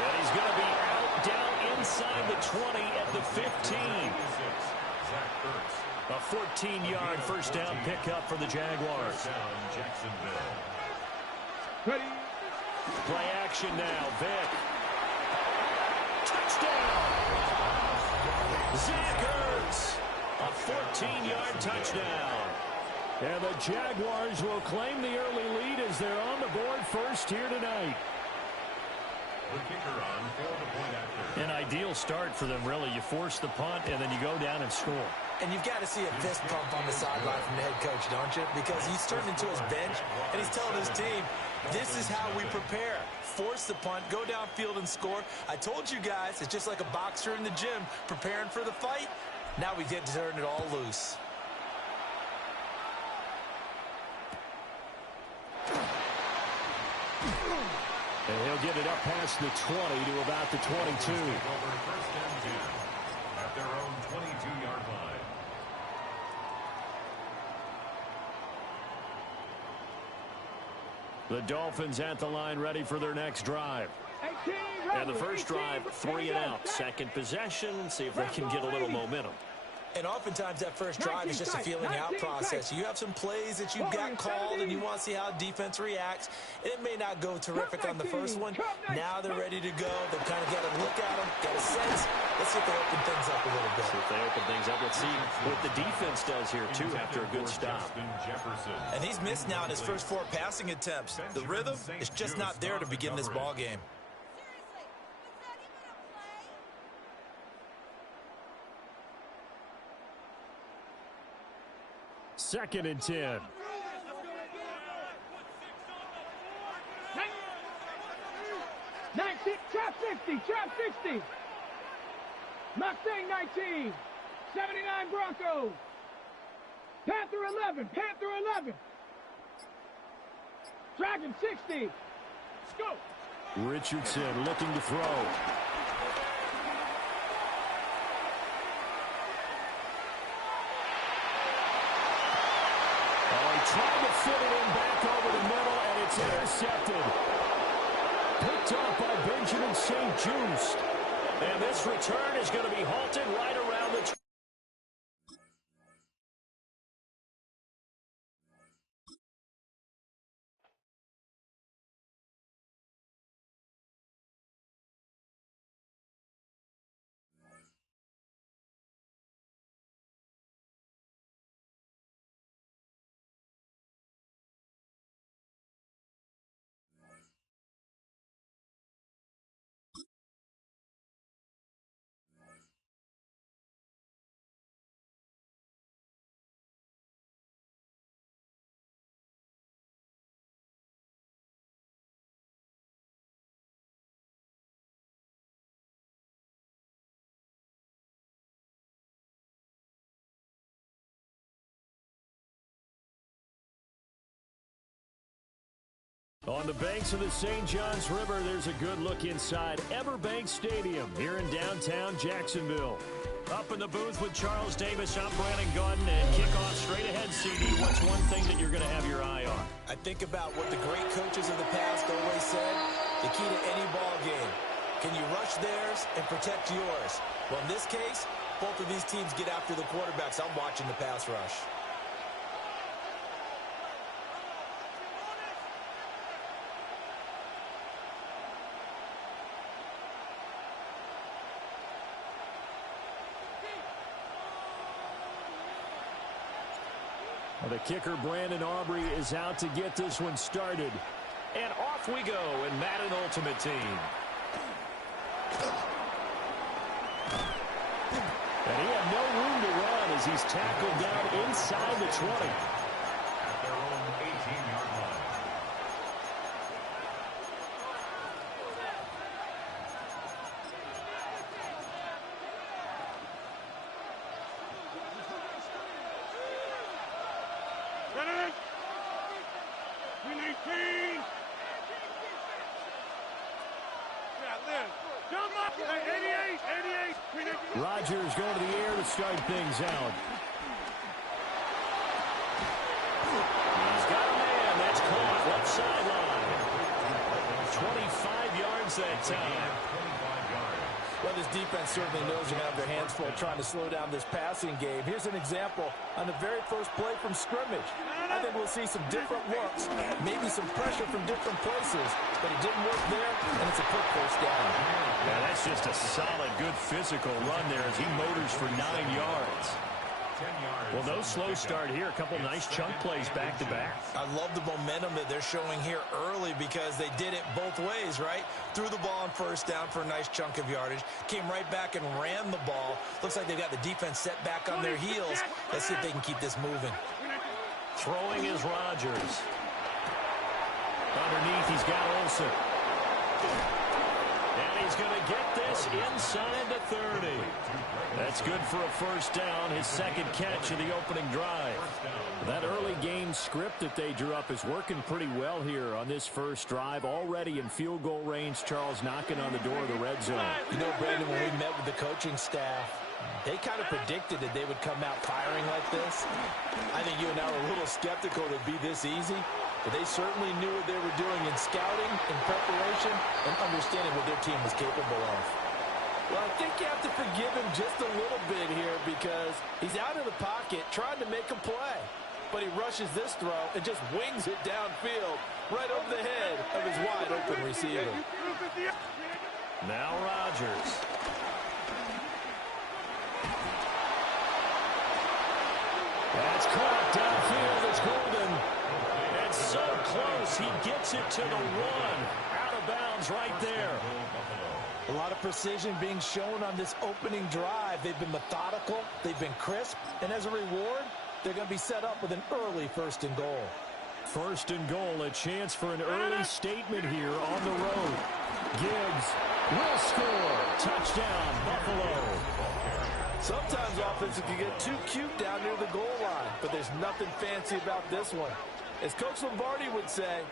And he's going to be out down inside the 20 at the 15. A 14-yard 1st down pickup for the Jaguars. Play action now. Vick. Touchdown. Zach Ertz. A 14-yard touchdown. And the Jaguars will claim the early lead as they're on the board first here tonight. The kicker on for the point after. An ideal start for them, really. You force the punt, and then you go down and score. And you've got to see a fist pump on the sideline from the head coach, don't you? Because he's turned into his bench, and he's telling his team, this is how we prepare. Force the punt, go downfield and score. I told you guys, it's just like a boxer in the gym preparing for the fight. Now we get to turn it all loose. And he'll get it up past the 20 to about the 22. Over 1st and 10 at their own 22-yard line. The Dolphins at the line ready for their next drive. And the first drive, 3 and out. Second possession, see if they can get a little momentum. And oftentimes that first drive is just a feeling out process. You have some plays that you've got called and you want to see how defense reacts. It may not go terrific on the first one. Now they're ready to go. They've kind of got to look at them, got a sense. Let's see if they open things up a little bit. See if they open things up. Let's see what the defense does here, too, after a good stop. And he's missed now in his first 4 passing attempts. The rhythm is just not there to begin this ball game. Second and 10. Trap 60, trap 60. Mustang 19, 79 Broncos. Panther 11, Panther 11. Dragon 60. Let's go. Richardson looking to throw. Oh, he tried to fit it in back over the middle, and it's intercepted. Picked off by Benjamin St. Just. And this return is going to be halted right around the... On the banks of the St. Johns River, there's a good look inside Everbank Stadium here in downtown Jacksonville. Up in the booth with Charles Davis, I'm Brandon Gunn, and kickoff straight ahead, CD. What's one thing that you're going to have your eye on? I think about what the great coaches of the past always said, the key to any ball game. Can you rush theirs and protect yours? Well, in this case, both of these teams get after the quarterbacks. I'm watching the pass rush. The kicker, Brandon Aubrey, is out to get this one started. And off we go in Madden Ultimate Team. And he had no room to run as he's tackled down inside the 20. At their own 18-yard line. Rodgers going to the air to start things out. He's got a man. That's caught. Left sideline. 25 yards that time. Well, this defense certainly knows you have their hands full trying to slow down this passing game. Here's an example on the very first play from scrimmage. I think we'll see some different looks, maybe some pressure from different places, but it didn't work there, and it's a quick first down. Yeah, that's just a solid, good physical run there as he motors for 9 yards. Well, no slow start here. A couple nice chunk plays back-to-back. I love the momentum that they're showing here early because they did it both ways, right? Threw the ball on first down for a nice chunk of yardage, came right back and ran the ball. Looks like they've got the defense set back on their heels. Let's see if they can keep this moving. Throwing is Rodgers. Underneath, he's got Olsen. And he's going to get this inside the 30. That's good for a first down, his second catch of the opening drive. That early game script that they drew up is working pretty well here on this first drive. Already in field goal range, Charles knocking on the door of the red zone. You know, Brandon, when we met with the coaching staff, they kind of predicted that they would come out firing like this. I think you and I were a little skeptical that it'd be this easy, but they certainly knew what they were doing in scouting, in preparation, and understanding what their team was capable of. Well, I think you have to forgive him just a little bit here because he's out of the pocket trying to make a play. But he rushes this throw and just wings it downfield right over the head of his wide-open receiver. Now Rodgers. That's caught downfield. It's Golden. And so close, he gets it to the 1. Out of bounds right there. A lot of precision being shown on this opening drive. They've been methodical, they've been crisp, and as a reward, they're going to be set up with an early 1st and goal. 1st and goal, a chance for an early statement here on the road. Gibbs will score. Touchdown, Buffalo. Sometimes offenses can get too cute down near the goal line, but there's nothing fancy about this one. As Coach Lombardi would say,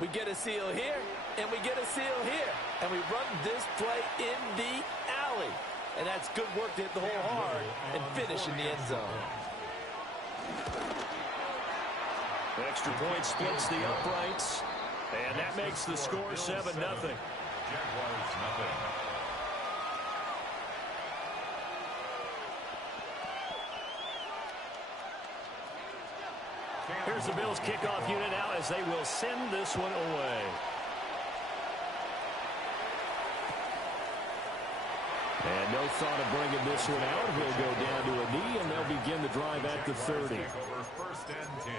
we get a seal here, and we get a seal here, and we run this play in the alley. And that's good work to hit the hole hard and finish in the end zone. Extra point splits the uprights, and that makes the score 7-0. Jaguars nothing. Here's the Bills kickoff unit now as they will send this one away. And no thought of bringing this one out. He'll go down to a knee, and they'll begin the drive at the 30. First and 10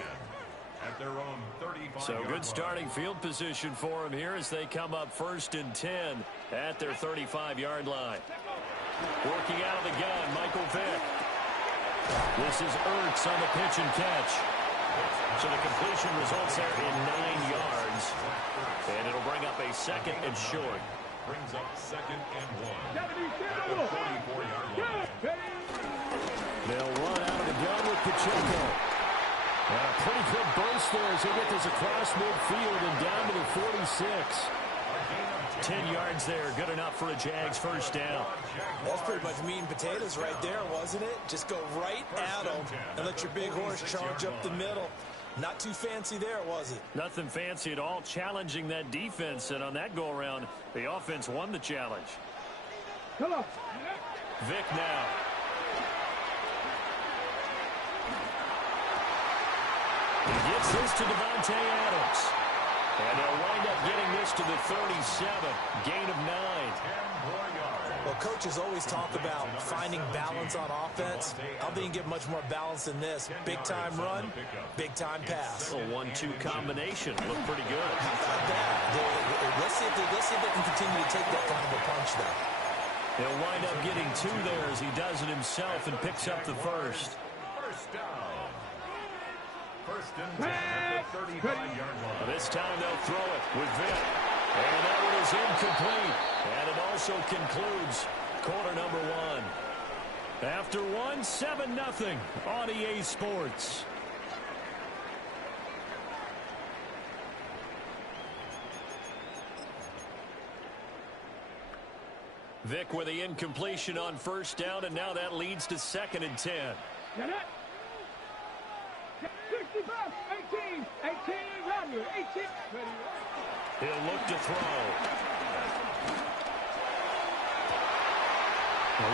at their own 35. So good starting field position for them here as they come up 1st and 10 at their 35-yard line. Working out of the gun, Michael Vick. This is Ertz on the pitch and catch. So the completion results there in 9 yards. And it'll bring up a 2nd and short. Brings up 2nd and 1 at the 44-yard line. They'll run out of the gun with Pacheco. And a pretty good burst there as they get this across midfield and down to the 46. 10 yards there, good enough for a Jags first down. That's pretty much meat and potatoes right there, wasn't it? Just go right at them and let your big horse charge up the middle. Not too fancy there, was it? Nothing fancy at all, challenging that defense, and on that go-around, the offense won the challenge. Come on. Vick now. He gets this to Devontae Adams. And they'll wind up getting this to the 37, gain of 9. Well, coaches always talk about finding balance on offense. I don't think you can get much more balance than this. Big-time run, big-time pass. A 1-2 combination. Looked pretty good. How about that? Let's see if they can continue to take that kind of a punch, though. He'll wind up getting 2 there as he does it himself and picks up the first. First down. First and 10 at the 35-yard line. This time they'll throw it with Vick. And that one is incomplete. And it also concludes quarter number 1. After 1, 7-0 on EA Sports. Vick with the incompletion on first down, and now that leads to 2nd and 10. 65, 18, 18, Rodney, 18. He'll look to throw.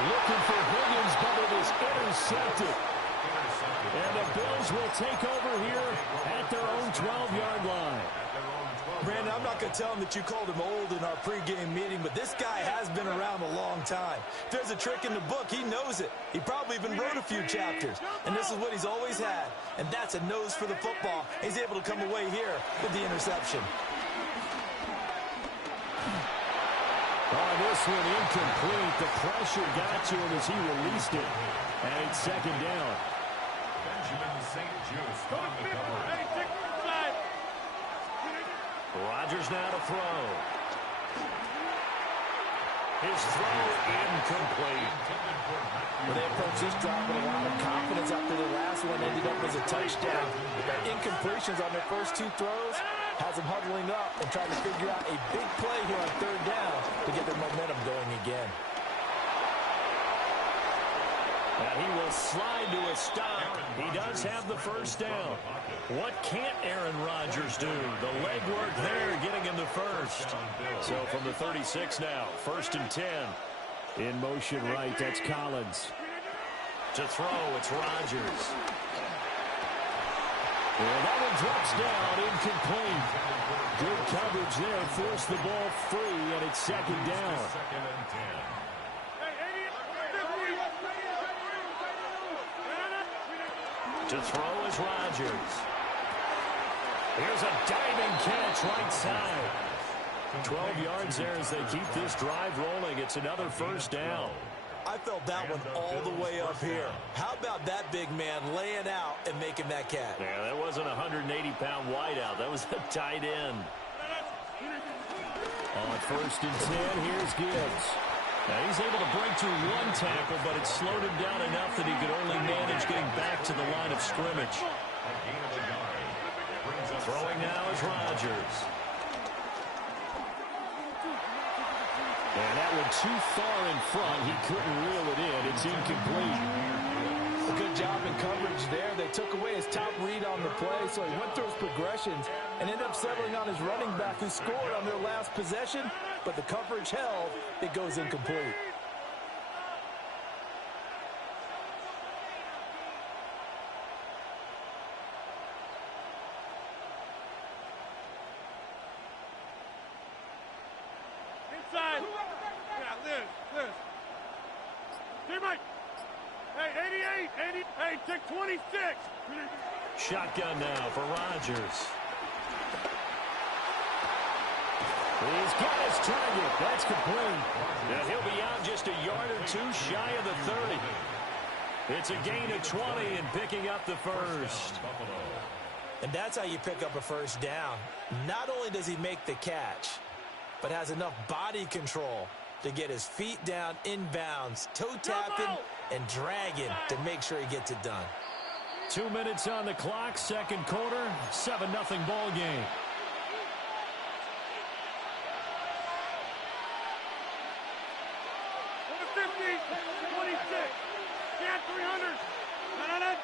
Looking for Higgins, but it is intercepted. And the Bills will take over here at their own 12-yard line. Brandon, I'm not going to tell him that you called him old in our pregame meeting, but this guy has been around a long time. If there's a trick in the book, he knows it. He probably even wrote a few chapters. And this is what he's always had, and that's a nose for the football. He's able to come away here with the interception. Oh, this one incomplete. The pressure got to him as he released it. And it's 2nd down. Benjamin St. Just on the cover. Rodgers now to throw. His throw incomplete. Well, they approached this drive with a lot of confidence after the last one ended up as a touchdown. Their incompletions on their first 2 throws has them huddling up and trying to figure out a big play here on 3rd down to get their momentum going again. And he will slide to a stop. He does have the first down. What can't Aaron Rodgers do? The legwork there getting him the first. So from the 36 now, 1st and 10. In motion right, that's Collins. To throw, it's Rodgers. And that one drops down, incomplete. Good coverage there, forced the ball free, and it's 2nd down. 2nd and 10. To throw is Rodgers. Here's a diving catch right side. 12 yards there as they keep this drive rolling. It's another first down. I felt that one all the way up here. How about that big man laying out and making that catch? Yeah, that wasn't a 180-pound wideout. That was a tight end. On 1st and 10, here's Gibbs. Now he's able to break through one tackle, but it slowed him down enough that he could only manage getting back to the line of scrimmage. Throwing now is Rodgers. And that one too far in front. He couldn't reel it in. It's incomplete. A good job in coverage there. They took away his top read on the play, so he went through his progressions and ended up settling on his running back who scored on their last possession, but the coverage held. It goes incomplete. Inside. Yeah, Liz. Teammate. Hey, 88. Hey, take 26. Shotgun now for Rodgers. He's got his target. That's complete. And he'll be out just a yard or two shy of the 30. It's a gain of 20 and picking up the first. And that's how you pick up a first down. Not only does he make the catch, but has enough body control to get his feet down inbounds, toe tapping and dragging to make sure he gets it done. 2 minutes on the clock, second quarter, 7-0 ball game. Go to 50. 26. Stand 300. No.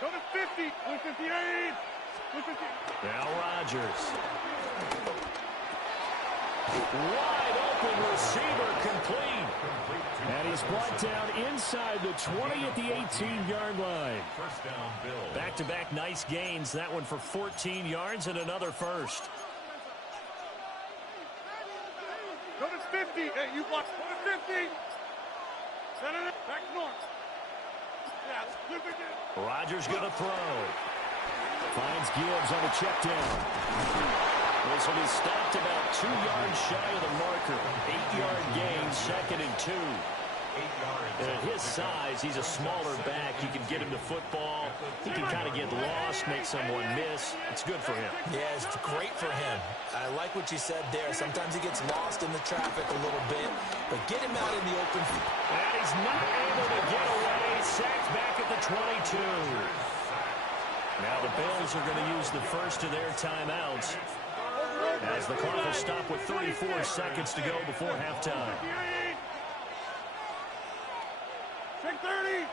Go to 50. 158. 150. Now Rodgers. Wide open receiver complete. And he's brought down inside the 20 at the 18-yard line. First down, Bill. Back-to-back nice gains. That one for 14 yards and another first. Go to 50. Hey, you block. Go to 50. No. Back north. Yeah, flip again. Rodgers going to throw. Finds Gibbs on the check down. This will be stopped about 2 yards shy of the marker. 8-yard gain, 2nd and 2. 8 yards. And at his size, he's a smaller back. You can get him the football. He can kind of get lost, make someone miss. It's good for him. Yeah, it's great for him. I like what you said there. Sometimes he gets lost in the traffic a little bit, but get him out in the open. And he's not able to get away. Sacked back at the 22. Now the Bills are going to use the first of their timeouts, as the clock will stop with 34 seconds to go before halftime. Take 30.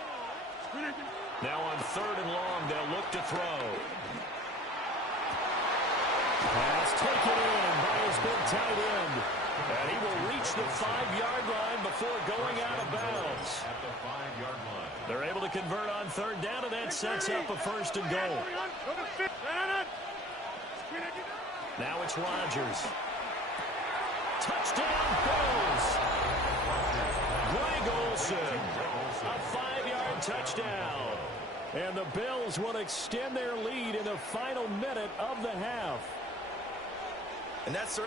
Now on 3rd and long, they'll look to throw. Pass taken in by his big tight end. And he will reach the 5-yard line before going out of bounds. At the 5-yard line. They're able to convert on 3rd down, and that sets up a 1st and goal. Go to 50. Now it's Rodgers. Touchdown, Bills. Greg Olsen, a 5-yard touchdown. And the Bills will extend their lead in the final minute of the half. And that's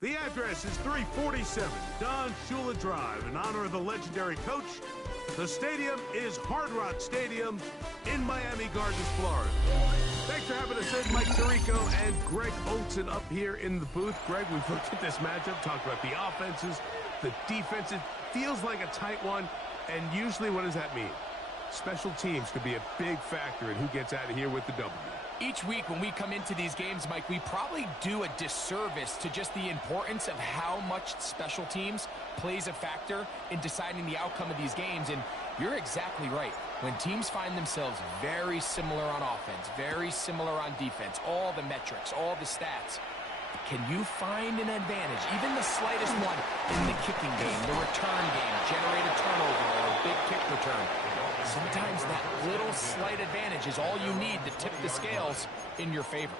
The address is 347 Don Shula Drive. In honor of the legendary coach, the stadium is Hard Rock Stadium in Miami Gardens, Florida. Thanks for having us in, Mike Tirico and Greg Olson up here in the booth. Greg, we've looked at this matchup, talked about the offenses, the defenses. Feels like a tight one, and usually what does that mean? Special teams could be a big factor in who gets out of here with the W. Each week when we come into these games, Mike, we probably do a disservice to just the importance of how much special teams plays a factor in deciding the outcome of these games. And you're exactly right. When teams find themselves very similar on offense, very similar on defense, all the metrics, all the stats, can you find an advantage, even the slightest one, in the kicking game, the return game, generate a turnover or a big kick return? Sometimes that little slight advantage is all you need to tip the scales in your favor.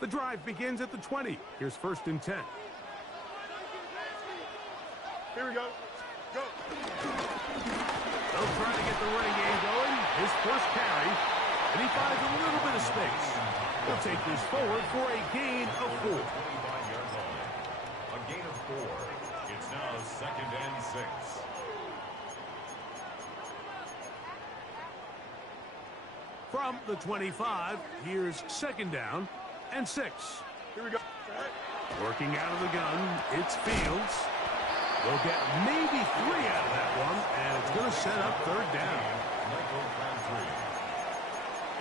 The drive begins at the 20. Here's 1st and 10. Here we go. Go. They'll try to get the running game going. His first carry, and he finds a little bit of space. He'll take this forward for a gain of 4. 25-yard line. A gain of 4. It's now 2nd and 6. From the 25, here's 2nd down and 6. Here we go. Working out of the gun, it's Fields. They'll get maybe 3 out of that one, and it's going to set up 3rd down. Michael Crabtree.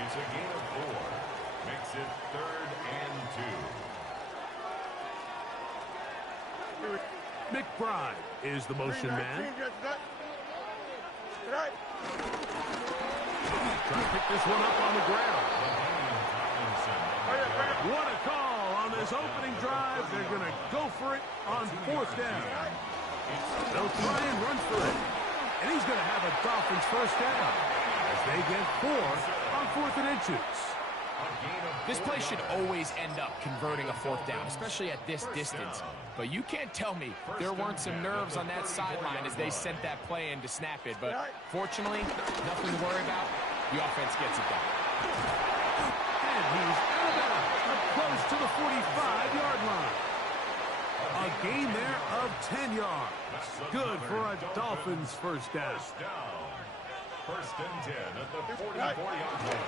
It's a gain of 4. Makes it 3rd and 2. McBride is the motion man. Trying to pick this one up on the ground. What a call on this opening drive. They're going to go for it on 4th down. They'll try and run for it. And he's going to have a Dolphins 1st down as they get 4 on 4th and inches. This play should always end up converting a 4th down, especially at this distance. But you can't tell me there weren't some nerves on that sideline as they sent that play in to snap it. But fortunately, nothing to worry about. The offense gets it done. And he's out of bounds, up close to the 45-yard line. A gain there of 10 yards. Good for a Dolphins 1st down. 1st and 10 at the 44-yard line.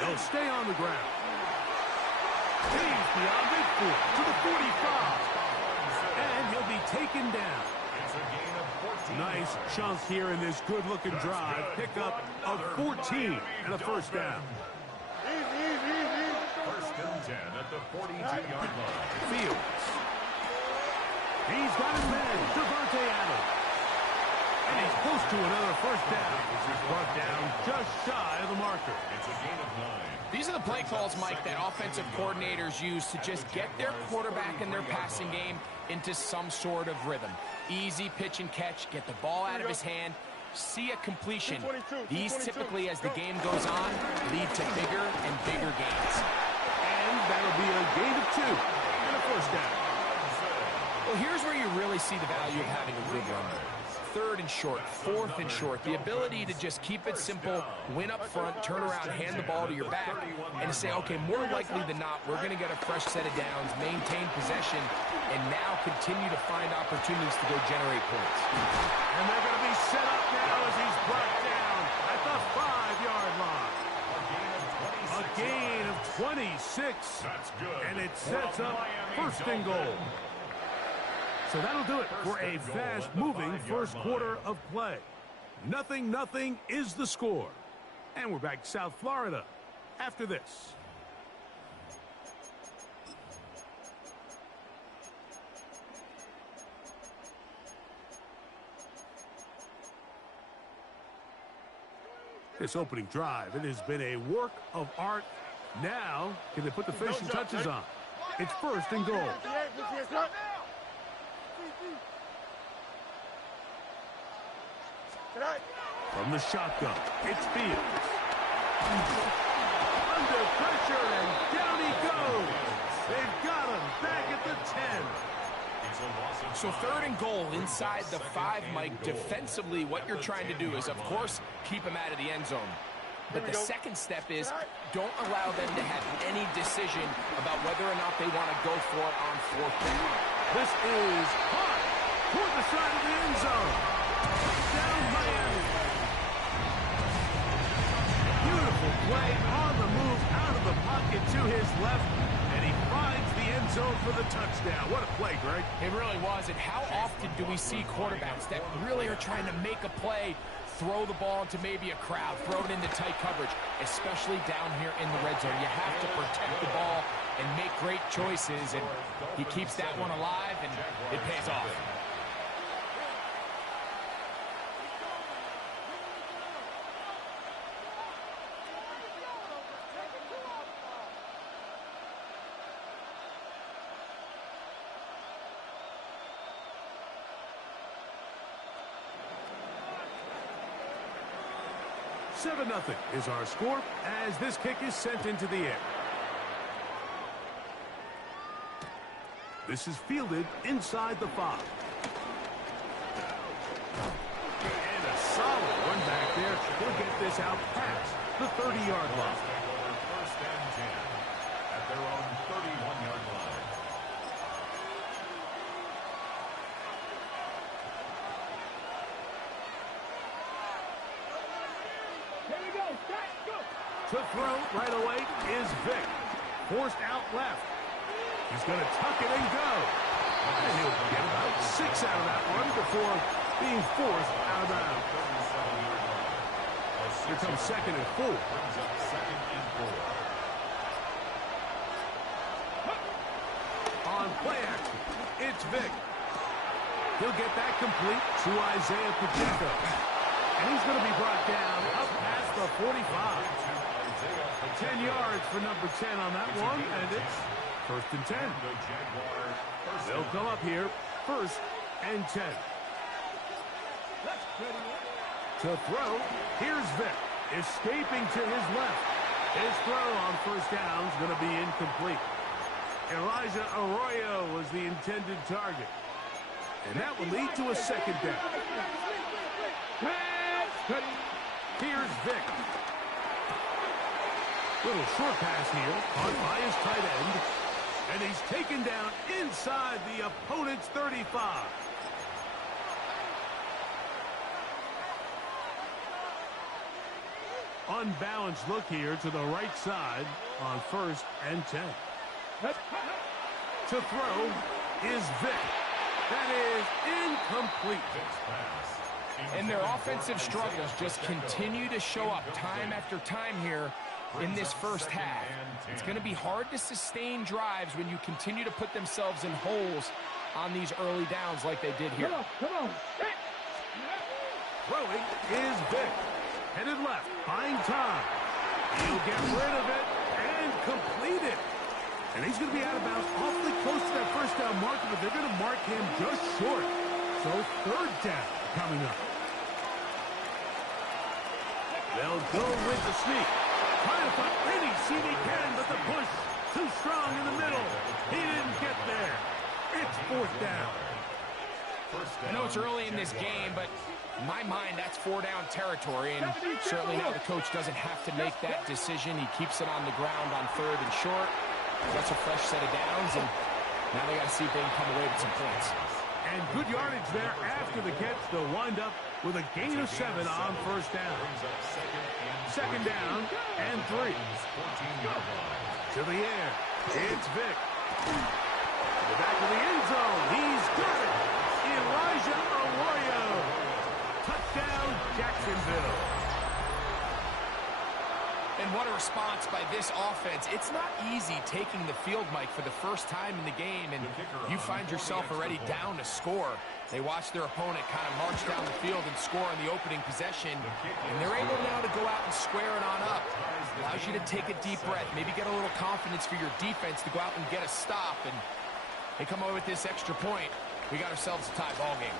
They'll stay on the ground. He's beyond midfield to the 45. And he'll be taken down. It's a gain of 14. Nice chunk here in this good-looking drive. Pickup of 14 and a 1st down. 1st and 10 at the 42-yard line. Fields. He's got his man, Devontae Adams. And he's close to another 1st down. He's brought down just shy of the marker. It's a gain of 9. These are the play calls, Mike, that offensive coordinators use to just get their quarterback and their passing game into some sort of rhythm. Easy pitch and catch, get the ball out of his hand, see a completion. These typically, as the game goes on, lead to bigger and bigger gains. And that'll be a gain of 2 and a 1st down. Well, here's where you really see the value of having a good run. 3rd and short, 4th and short. The ability to just keep it simple, win up front, turn around, hand the ball to your back, and to say, okay, more likely than not, we're going to get a fresh set of downs, maintain possession, and now continue to find opportunities to go generate points. And they're going to be set up now as he's brought down at the 5-yard line. A gain of 26. That's good. And it sets up first and goal. So that'll do it for a fast-moving first quarter of play. 0-0 is the score. And we're back to South Florida after this. This opening drive, it has been a work of art. Now, can they put the finishing touches on? It's first and goal. From the shotgun, it's Fields. Under pressure, and down he goes. They've got him back at the 10. So third and goal inside the 5, Mike. Defensively, what you're trying to do is, of course, keep him out of the end zone. But the second step is don't allow them to have any decision about whether or not they want to go for it on fourth down. This is hot toward the side of the end zone. Down Miami. Beautiful play on the move out of the pocket to his left. And he finds the end zone for the touchdown. What a play, Greg. It really was. And how often do we see quarterbacks that really are trying to make a play, throw the ball into maybe a crowd, throw it into tight coverage, especially down here in the red zone. You have to protect the ball and make great choices, and he keeps that one alive, and it pays off. Seven 0 is our score as this kick is sent into the air. This is fielded inside the 5. And a solid one back there. He'll get this out past the 30-yard line. First and 10 at their own 31-yard line. To throw right away is Vic. Forced out left. He's going to tuck it and go. And he'll get about 6 out of that one before being forced out of bounds. Here comes second and 4. On play action, it's Vic. He'll get that complete to Isaiah Pacheco. And he's going to be brought down up past the 45. 10 yards for number 10 on that one, and it's first and 10. They'll come up here, first and 10. To throw, here's Vic, escaping to his left. His throw on first down is going to be incomplete. Elijah Arroyo was the intended target. And that will lead to a second down. Here's Vic. Little short pass here, caught by his tight end. And he's taken down inside the opponent's 35. Unbalanced look here to the right side on first and 10. To throw is Vic. That is incomplete. And their offensive struggles just continue to show up time after time here in this first half. It's going to be hard to sustain drives when you continue to put themselves in holes on these early downs like they did here. Come on. Throwing is Vic. Headed left, buying time. He'll get rid of it and complete it. And he's going to be out of bounds awfully close to that first down marker, but they're going to mark him just short. So third down coming up. They'll go with the sneak. Trying to find any seam he can, but the push too strong in the middle. He didn't get there. It's fourth down. I know it's early in this game, but in my mind, that's 4-down territory, and certainly now the coach doesn't have to make that decision. He keeps it on the ground on third and short. That's a fresh set of downs, and now they got to see if they can come away with some points. And good yardage there after the catch. They'll wind up with a gain of 7 on first down. Second down and 3. To the air. It's Vic. To the back of the end zone. He's got it. Elijah Arroyo. Touchdown, Jacksonville. And what a response by this offense. It's not easy taking the field, Mike, for the first time in the game, and you find yourself already down to score. They watch their opponent kind of march down the field and score on the opening possession, and they're able now to go out and square it on up. Allows you to take a deep breath, maybe get a little confidence for your defense to go out and get a stop, and they come away with this extra point. We got ourselves a tie ball game.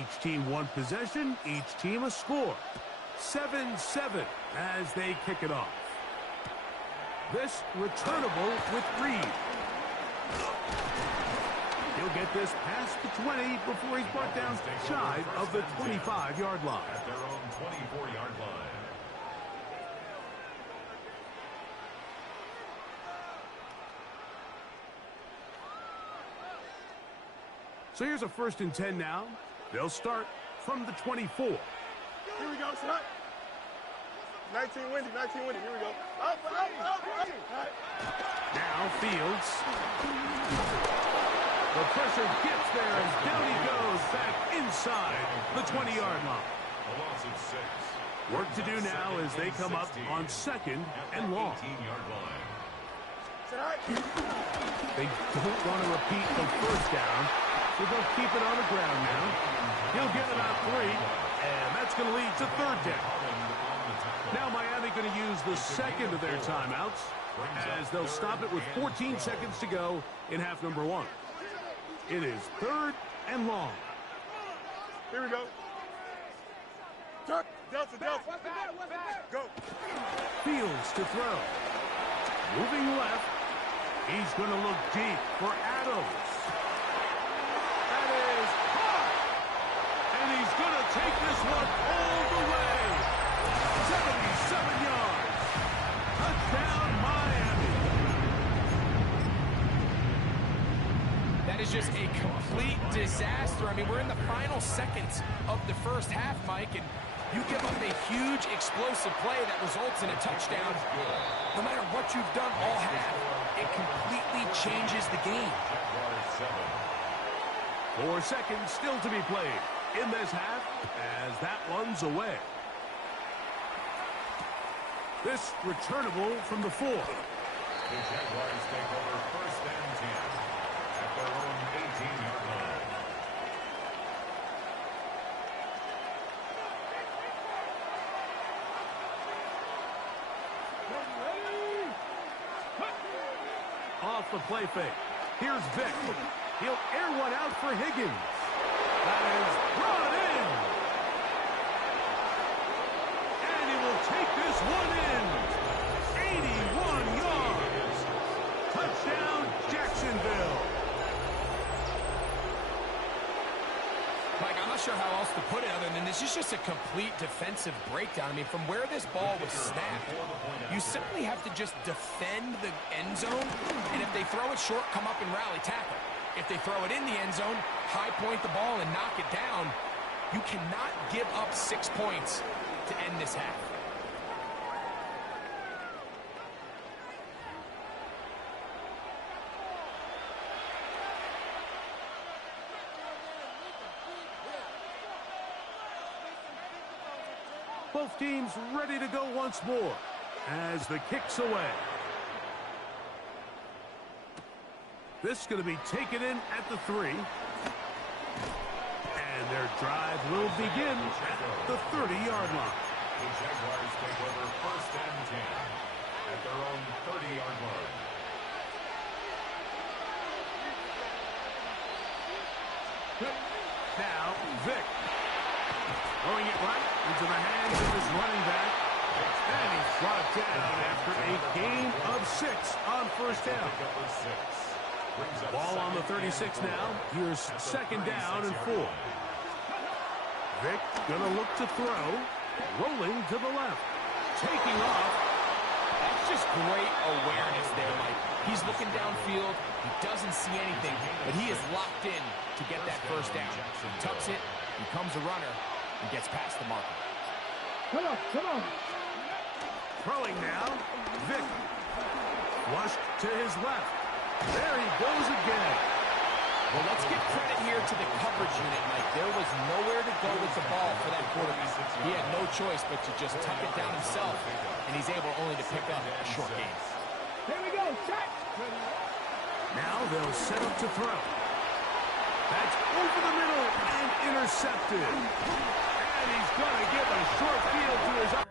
Each team one possession, each team a score. 7-7 as they kick it off. This returnable with Reed. He'll get this past the 20 before he's brought down shy of the 25-yard line. At their own 24-yard line. So here's a 1st and 10 now. They'll start from the 24. Here we go, son. 19 windy, here we go. Up. Now Fields. The pressure gets there as down he goes back inside the 20-yard line. A loss of 6. Work to do now as they come up on 2nd and long. 18-yard line. They don't want to repeat the 1st down, so they'll keep it on the ground now. He'll get it on 3, and that's going to lead to 3rd down. Now Miami going to use the 2nd of their timeouts as they'll stop it with 14 seconds to go in half number 1. It is 3rd and long. Here we go. Delta. Go. Fields to throw. Moving left. He's going to look deep for Adams. That is hot. And he's going to take this one all the way. 77 yards. Touchdown, Miami. That is just a complete disaster. I mean, we're in the final seconds of the first half, Mike, and you give up a huge explosive play that results in a touchdown. No matter what you've done all half, it completely changes the game. 4 seconds still to be played in this half as that one's away. This returnable from the 4. The Jaguars take over 1st and 10 at their own 18-yard line. Off the play fake. Here's Vic. He'll air one out for Higgins. That is brought in. And he will take this one in. 81 yards. Touchdown, Jacksonville. Mike, I'm not sure how else to put it other than this is just a complete defensive breakdown. I mean, from where this ball was snapped, you simply have to just defend the end zone, and if they throw it short, come up and rally tackle. If they throw it in the end zone, high point the ball and knock it down. You cannot give up 6 points to end this half. Both teams ready to go once more as the kick's away. This is going to be taken in at the 3. And their drive will begin at the 30-yard line. The Jaguars take over 1st and 10 at their own 30-yard line. Now, Vic. Throwing it right into the hands of his running back. And he's brought down after a gain of 6 on 1st down. Ball on the 36 now. Here's 2nd down and 4. Vic gonna look to throw. Rolling to the left. Taking off. That's just great awareness there, Mike. He's looking downfield. He doesn't see anything, but he is locked in to get that 1st down. He tucks it, becomes a runner, and gets past the marker. Come on. Throwing now. Vick. Flushed to his left. There he goes again. Well, let's give credit here to the coverage unit, Mike. There was nowhere to go with the ball for that quarterback. He had no choice but to just tuck it down himself, and he's able only to pick up a short gain. Here we go, shot. Now they'll set up to throw. That's over the middle and intercepted. And he's going to give a short field to his